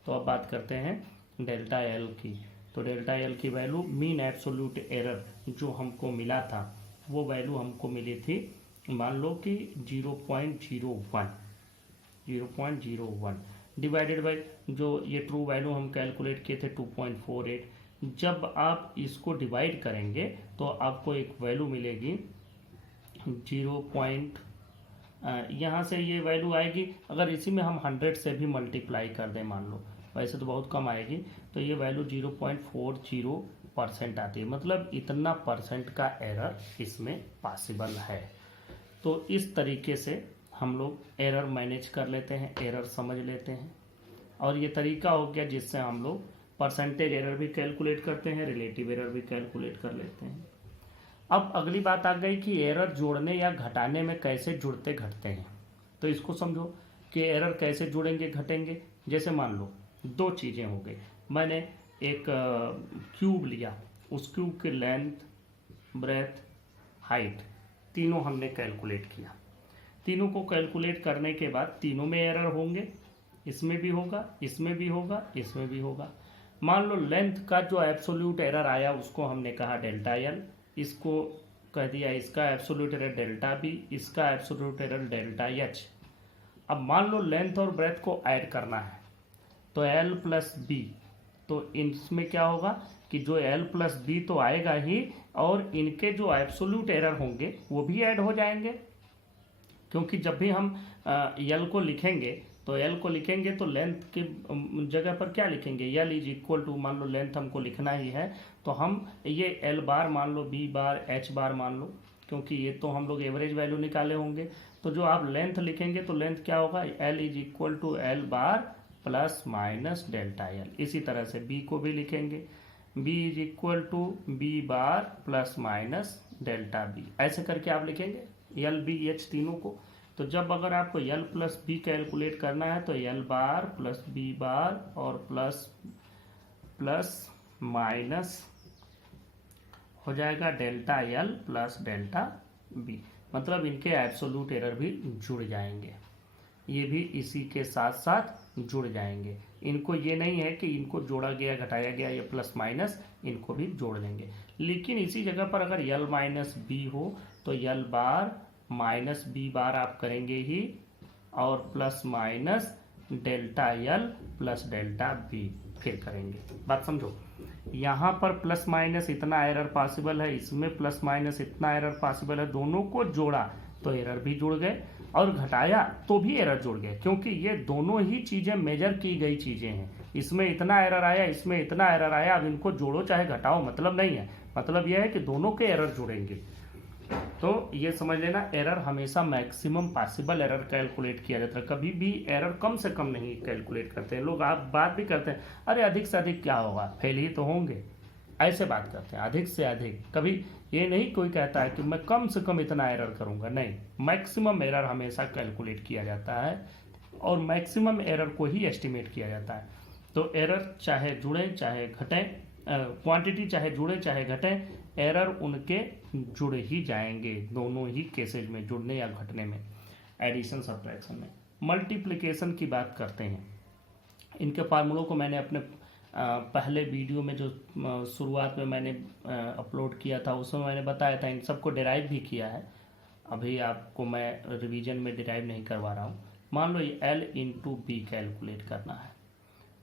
तो अब बात करते हैं डेल्टा एल की। तो डेल्टा एल की वैल्यू मीन एब्सोल्यूट एरर जो हमको मिला था, वो वैल्यू हमको मिली थी, मान लो कि 0.01 डिवाइडेड बाई जो ये ट्रू वैल्यू हम कैलकुलेट किए थे 2.48। जब आप इसको डिवाइड करेंगे तो आपको एक वैल्यू मिलेगी 0. यहाँ से ये वैल्यू आएगी, अगर इसी में हम 100 से भी मल्टीप्लाई कर दें, मान लो, वैसे तो बहुत कम आएगी, तो ये वैल्यू 0.40% आती है। मतलब इतना परसेंट का एरर इसमें पॉसिबल है। तो इस तरीके से हम लोग एरर मैनेज कर लेते हैं, एरर समझ लेते हैं, और ये तरीका हो गया जिससे हम लोग परसेंटेज एरर भी कैलकुलेट करते हैं, रिलेटिव एरर भी कैलकुलेट कर लेते हैं। अब अगली बात आ गई कि एरर जोड़ने या घटाने में कैसे जुड़ते घटते हैं। तो इसको समझो कि एरर कैसे जुड़ेंगे घटेंगे। जैसे मान लो दो चीज़ें हो गई, मैंने एक क्यूब लिया, उस क्यूब की लेंथ, ब्रेथ, हाइट तीनों हमने कैलकुलेट किया। तीनों को कैलकुलेट करने के बाद तीनों में एरर होंगे, इसमें भी होगा, इसमें भी होगा, इसमें भी होगा। मान लो लेंथ का जो एब्सोल्यूट एरर आया उसको हमने कहा डेल्टा एल, इसको कह दिया इसका एब्सोल्यूट एरर डेल्टा बी, इसका एब्सोल्यूट एरर डेल्टा एच। अब मान लो लेंथ और ब्रेथ को ऐड करना है तो एल प्लस बी, तो इसमें क्या होगा कि जो एल प्लस बी तो आएगा ही, और इनके जो एब्सोल्यूट एरर होंगे वो भी ऐड हो जाएंगे, क्योंकि जब भी हम एल को लिखेंगे तो एल को लिखेंगे तो लेंथ की जगह पर क्या लिखेंगे, एल इज इक्वल टू, मान लो लेंथ हमको लिखना ही है तो हम ये एल बार मान लो, बी बार, एच बार मान लो, क्योंकि ये तो हम लोग एवरेज वैल्यू निकाले होंगे। तो जो आप लेंथ लिखेंगे तो लेंथ क्या होगा, L is equal to L bar plus minus delta L. इसी तरह से बी को भी लिखेंगे, B is equal to B bar plus minus delta B. ऐसे करके आप लिखेंगे एल बी एच तीनों को। तो जब अगर आपको एल प्लस बी कैलकुलेट करना है तो L bar plus B bar और प्लस प्लस माइनस हो जाएगा delta L plus delta B, मतलब इनके एब्सोल्यूट एरर भी जुड़ जाएंगे, ये भी इसी के साथ साथ जुड़ जाएंगे। इनको ये नहीं है कि इनको जोड़ा गया घटाया गया, ये प्लस माइनस इनको भी जोड़ देंगे। लेकिन इसी जगह पर अगर एल माइनस बी हो तो L bar minus B bar आप करेंगे ही, और plus minus delta L plus delta B फिर करेंगे। बात समझो, यहाँ पर प्लस माइनस इतना एरर पॉसिबल है, इसमें प्लस माइनस इतना एरर पॉसिबल है, दोनों को जोड़ा तो एरर भी जुड़ गए, और घटाया तो भी एरर जुड़ गए, क्योंकि ये दोनों ही चीजें मेजर की गई चीजें हैं। इसमें इतना एरर आया, इसमें इतना एरर आया, अब इनको जोड़ो चाहे घटाओ मतलब नहीं है, मतलब यह है कि दोनों के एरर जुड़ेंगे। तो ये समझ लेना, एरर हमेशा मैक्सिमम पॉसिबल एरर कैलकुलेट किया जाता है, कभी भी एरर कम से कम नहीं कैलकुलेट करते हैं लोग। आप बात भी करते हैं अरे अधिक से अधिक क्या होगा, फेल ही तो होंगे, ऐसे बात करते हैं, अधिक से अधिक। कभी ये नहीं कोई कहता है कि मैं कम से कम इतना एरर करूंगा, नहीं, मैक्सिमम एरर हमेशा कैलकुलेट किया जाता है और मैक्सिमम एरर को ही एस्टिमेट किया जाता है। तो एरर चाहे जुड़े चाहे घटें, क्वांटिटी चाहे जुड़े चाहे घटें, एरर उनके जुड़ ही जाएंगे, दोनों ही केसेज में, जुड़ने या घटने में, एडिशन सब्ट्रैक्शन में। मल्टीप्लिकेशन की बात करते हैं, इनके फार्मूलों को मैंने अपने पहले वीडियो में जो शुरुआत में मैंने अपलोड किया था उसमें मैंने बताया था, इन सबको डिराइव भी किया है, अभी आपको मैं रिवीजन में डिराइव नहीं करवा रहा हूँ। मान लो ये एल इंटू बी कैलकुलेट करना है,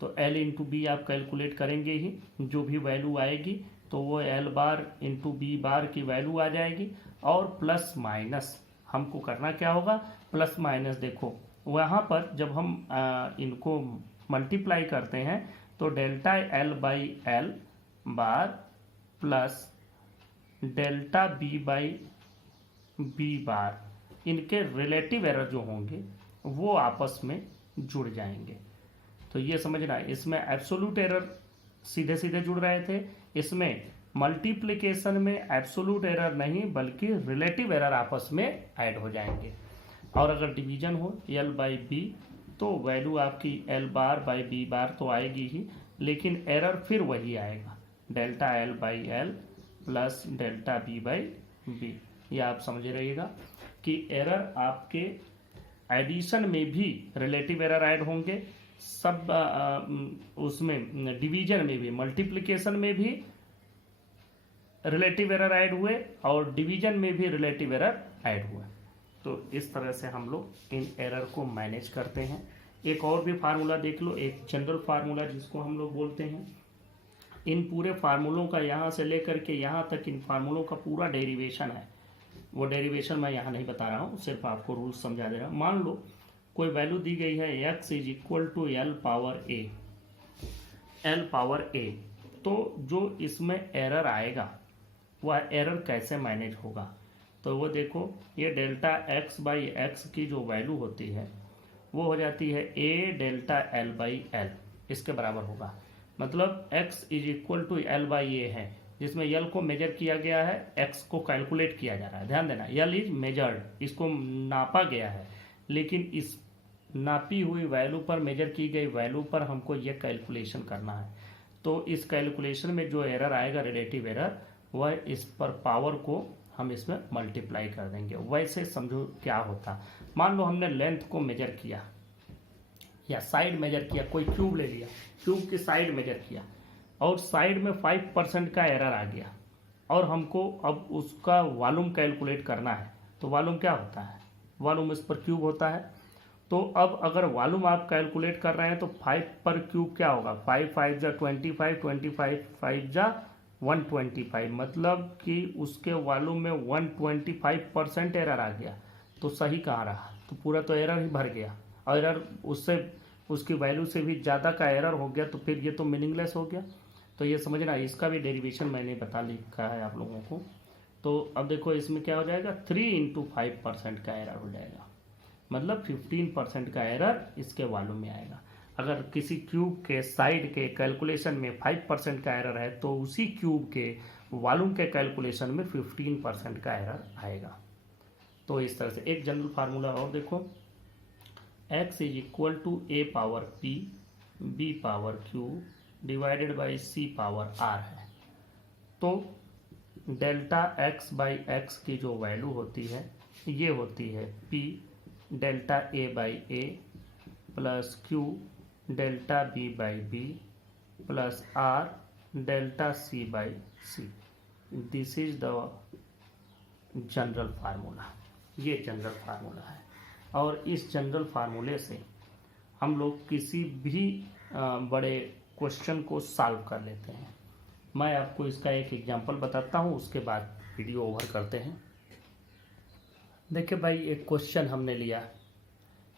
तो एल इंटू बी आप कैलकुलेट करेंगे ही, जो भी वैल्यू आएगी तो वो L bar into B bar की वैल्यू आ जाएगी, और प्लस माइनस हमको करना क्या होगा, प्लस माइनस। देखो वहाँ पर जब हम इनको मल्टीप्लाई करते हैं तो delta L by L bar plus delta B by B bar, इनके रिलेटिव एरर जो होंगे वो आपस में जुड़ जाएंगे। तो ये समझना, इसमें एब्सोल्यूट एरर सीधे सीधे जुड़ रहे थे, इसमें मल्टीप्लिकेशन में एब्सोल्यूट एरर नहीं बल्कि रिलेटिव एरर आपस में ऐड हो जाएंगे। और अगर डिवीजन हो एल बाई बी तो वैल्यू आपकी L bar by B bar तो आएगी ही, लेकिन एरर फिर वही आएगा, delta L by L plus delta B by B. ये आप समझ रहिएगा कि एरर आपके एडिशन में भी रिलेटिव एरर ऐड होंगे, सब उसमें डिवीजन में भी, मल्टीप्लिकेशन में भी रिलेटिव एरर ऐड हुए और डिवीजन में भी रिलेटिव एरर ऐड हुए। तो इस तरह से हम लोग इन एरर को मैनेज करते हैं। एक और भी फार्मूला देख लो, एक जनरल फार्मूला जिसको हम लोग बोलते हैं। इन पूरे फार्मूलों का यहाँ से लेकर के यहाँ तक इन फार्मूलों का पूरा डेरिवेशन है, वो डेरिवेशन मैं यहाँ नहीं बता रहा हूँ, सिर्फ आपको रूल्स समझा दे रहा हूँ। मान लो कोई वैल्यू दी गई है x is equal to l power a, l power a, तो जो इसमें एरर आएगा वह एरर कैसे मैनेज होगा, तो वो देखो ये डेल्टा x बाई एक्स की जो वैल्यू होती है वो हो जाती है a delta l by l, इसके बराबर होगा। मतलब x is equal to l by a है, जिसमें l को मेजर किया गया है, x को कैलकुलेट किया जा रहा है। ध्यान देना, l इज मेजर्ड, इसको नापा गया है, लेकिन इस नापी हुई वैल्यू पर, मेजर की गई वैल्यू पर हमको ये कैलकुलेशन करना है। तो इस कैलकुलेशन में जो एरर आएगा रिलेटिव एरर, वह इस पर पावर को हम इसमें मल्टीप्लाई कर देंगे। वैसे समझो क्या होता, मान लो हमने लेंथ को मेजर किया या साइड मेजर किया, कोई क्यूब ले लिया, क्यूब की साइड मेजर किया और साइड में 5% का एरर आ गया और हमको अब उसका वॉल्यूम कैलकुलेट करना है। तो वॉल्यूम क्या होता है, वॉल्यूम इस पर क्यूब होता है। तो अब अगर वॉल्यूम आप कैलकुलेट कर रहे हैं तो 5 पर क्यूब क्या होगा, 5 5 जा 25, 25 5 जा 125, मतलब कि उसके वॉल्यूम में 125% एरर आ गया। तो सही कहाँ रहा, तो पूरा तो एरर ही भर गया, और एरर उससे उसकी वैल्यू से भी ज़्यादा का एरर हो गया, तो फिर ये तो मीनिंगलेस हो गया। तो ये समझना, इसका भी डेरिवेशन मैंने बता लिखा है आप लोगों को। तो अब देखो इसमें क्या हो जाएगा, 3 × 5% का एरर हो जाएगा, मतलब 15% का एरर इसके वॉल्यूम में आएगा। अगर किसी क्यूब के साइड के कैलकुलेशन में 5% का एरर है तो उसी क्यूब के वॉल्यूम के कैलकुलेशन में 15% का एरर आएगा। तो इस तरह से एक जनरल फार्मूला और देखो, x = a power p b power q divided by c power r है। तो डेल्टा x बाई एक्स की जो वैल्यू होती है ये होती है p delta a by a plus q delta b by b plus r delta c by c। This is the general formula, ये जनरल फार्मूला है। और इस जनरल फार्मूले से हम लोग किसी भी बड़े क्वेश्चन को सॉल्व कर लेते हैं। मैं आपको इसका एक एग्जांपल बताता हूँ, उसके बाद वीडियो ओवर करते हैं। देखिए भाई, एक क्वेश्चन हमने लिया,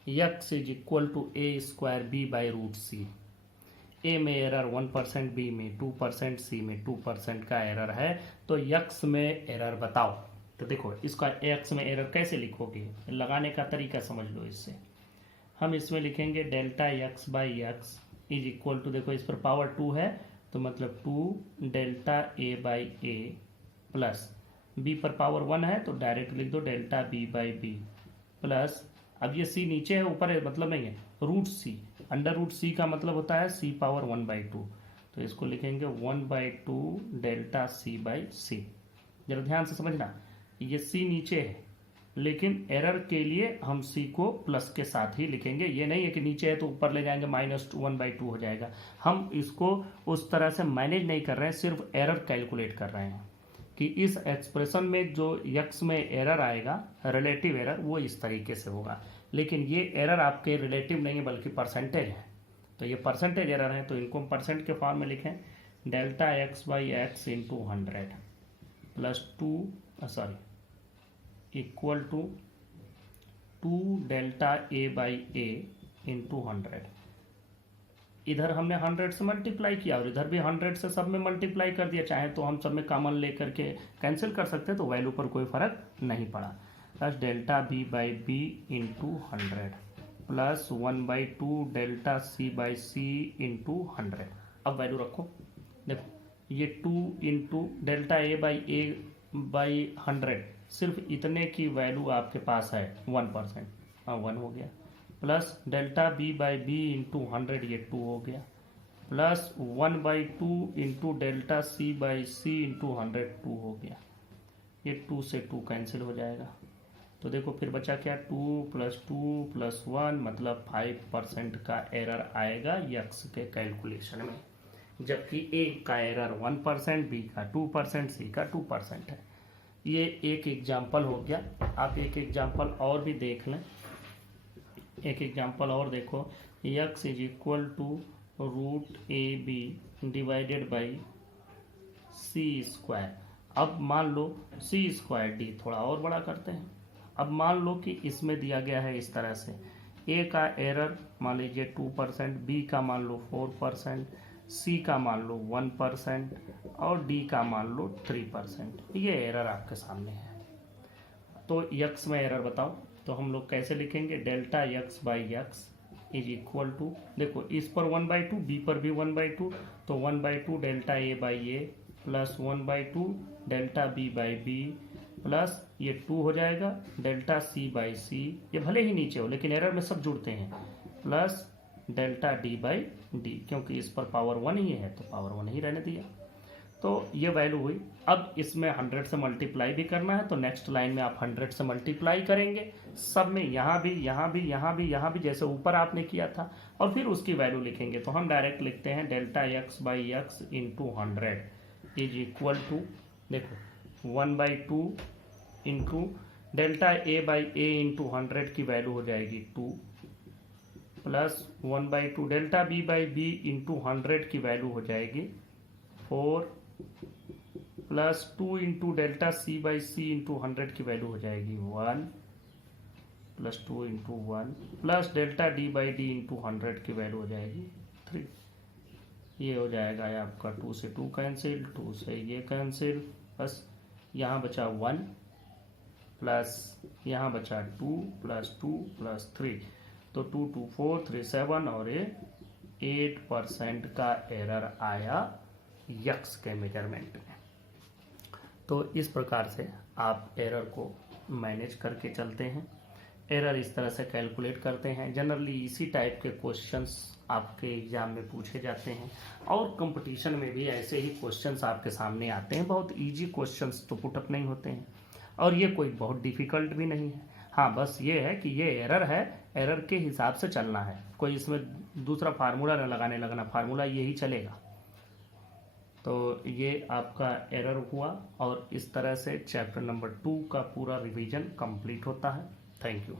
x = a² b/√c। a में एरर 1%, b में 2%, c में 2% का एरर है। तो x में एरर बताओ। तो देखो इसका x में एरर कैसे लिखोगे, लगाने का तरीका समझ लो। इससे हम इसमें लिखेंगे delta x by X is equal to, देखो इस पर पावर 2 है तो मतलब 2 delta a by a plus b पर पावर 1 है तो डायरेक्ट लिख दो delta b by b plus, अब ये c नीचे है ऊपर है मतलब नहीं है, √c, अंडर√c का मतलब होता है c पावर 1/2, तो इसको लिखेंगे 1/2 डेल्टा c बाई c। जरा ध्यान से समझना, ये c नीचे है लेकिन एरर के लिए हम c को प्लस के साथ ही लिखेंगे। ये नहीं है कि नीचे है तो ऊपर ले जाएंगे -1/2 हो जाएगा। हम इसको उस तरह से मैनेज नहीं कर रहे हैं, सिर्फ एरर कैलकुलेट कर रहे हैं कि इस एक्सप्रेशन में जो x में एरर आएगा, रिलेटिव एरर, वो इस तरीके से होगा। लेकिन ये एरर आपके रिलेटिव नहीं है बल्कि परसेंटेज है, तो ये परसेंटेज एरर है, तो इनको हम परसेंट के फॉर्म में लिखें, delta x by X into 100 plus 2 equal to 2 delta a by a into 100। इधर हमने 100 से मल्टीप्लाई किया और इधर भी 100 से सब में मल्टीप्लाई कर दिया। चाहे तो हम सब में कॉमन लेकर के कैंसिल कर सकते हैं, तो वैल्यू पर कोई फर्क नहीं पड़ा। Plus delta b by b into 100 plus 1/2 delta c by c into 100। अब वैल्यू रखो, देखो ये 2 इंटू डेल्टा a बाई 100, सिर्फ इतने की वैल्यू आपके पास है 1%, हाँ 1 हो गया, plus delta b by b into 100, ये 2 हो गया, plus 1/2 into delta c by c into 100, 2 हो गया। ये 2 से 2 कैंसिल हो जाएगा, तो देखो फिर बचा क्या, 2 + 2 + 1 मतलब 5% का एरर आएगा x के कैलकुलेशन में, जबकि a का एरर 1%, b का 2%, c का 2% है। ये एक एग्जाम्पल हो गया। आप एक एग्जाम्पल और भी देख लें, एक एग्जाम्पल और देखो, x = √ab divided by c²। अब मान लो c²d, थोड़ा और बड़ा करते हैं। अब मान लो कि इसमें दिया गया है इस तरह से, a का एरर मान लीजिए 2%, b का मान लो 4%, c का मान लो 1% और d का मान लो 3%। ये एरर आपके सामने है। तो x में एरर बताओ, तो हम लोग कैसे लिखेंगे, delta x by X is equal to, देखो इस पर 1/2, b पर भी 1/2, तो 1/2 delta a by a plus 1/2 delta b by b plus ये 2 हो जाएगा डेल्टा c बाई c, ये भले ही नीचे हो लेकिन एरर में सब जुड़ते हैं, plus delta D by D, क्योंकि इस पर पावर 1 ही है तो पावर 1 ही रहने दिया। तो ये वैल्यू हुई। अब इसमें 100 से मल्टीप्लाई भी करना है, तो नेक्स्ट लाइन में आप 100 से मल्टीप्लाई करेंगे सब में, यहाँ भी यहाँ भी यहाँ भी यहाँ भी, जैसे ऊपर आपने किया था, और फिर उसकी वैल्यू लिखेंगे। तो हम डायरेक्ट लिखते हैं delta X by X into 100 is equal to, देखो 1/2 into delta A by A into 100 की वैल्यू हो जाएगी 2, plus 1/2 delta B by B into 100 की वैल्यू हो जाएगी 4, plus 2 into delta C by C into 100 की वैल्यू हो जाएगी 1, plus 2 into 1, plus delta D by D into 100 की वैल्यू हो जाएगी 3। ये हो जाएगा आपका 2 से 2 कैंसिल, 2 से ये कैंसिल, बस यहाँ बचा 1, प्लस यहाँ बचा 2 प्लस 2 प्लस 3, तो 2 2 4 3 7, और ये 8% का एरर आया यक्स के मेजरमेंट में। तो इस प्रकार से आप एरर को मैनेज करके चलते हैं। एरर इस तरह से कैलकुलेट करते हैं। जनरली इसी टाइप के क्वेश्चंस आपके एग्जाम में पूछे जाते हैं, और कंपटीशन में भी ऐसे ही क्वेश्चंस आपके सामने आते हैं। बहुत इजी क्वेश्चंस तो पुटअप नहीं होते हैं, और ये कोई बहुत डिफ़िकल्ट भी नहीं है। हाँ, बस ये है कि ये एरर है, एरर के हिसाब से चलना है, कोई इसमें दूसरा फार्मूला न लगाने लगना, फार्मूला यही चलेगा। तो ये आपका एरर हुआ, और इस तरह से चैप्टर नंबर 2 का पूरा रिवीजन कंप्लीट होता है। Thank you.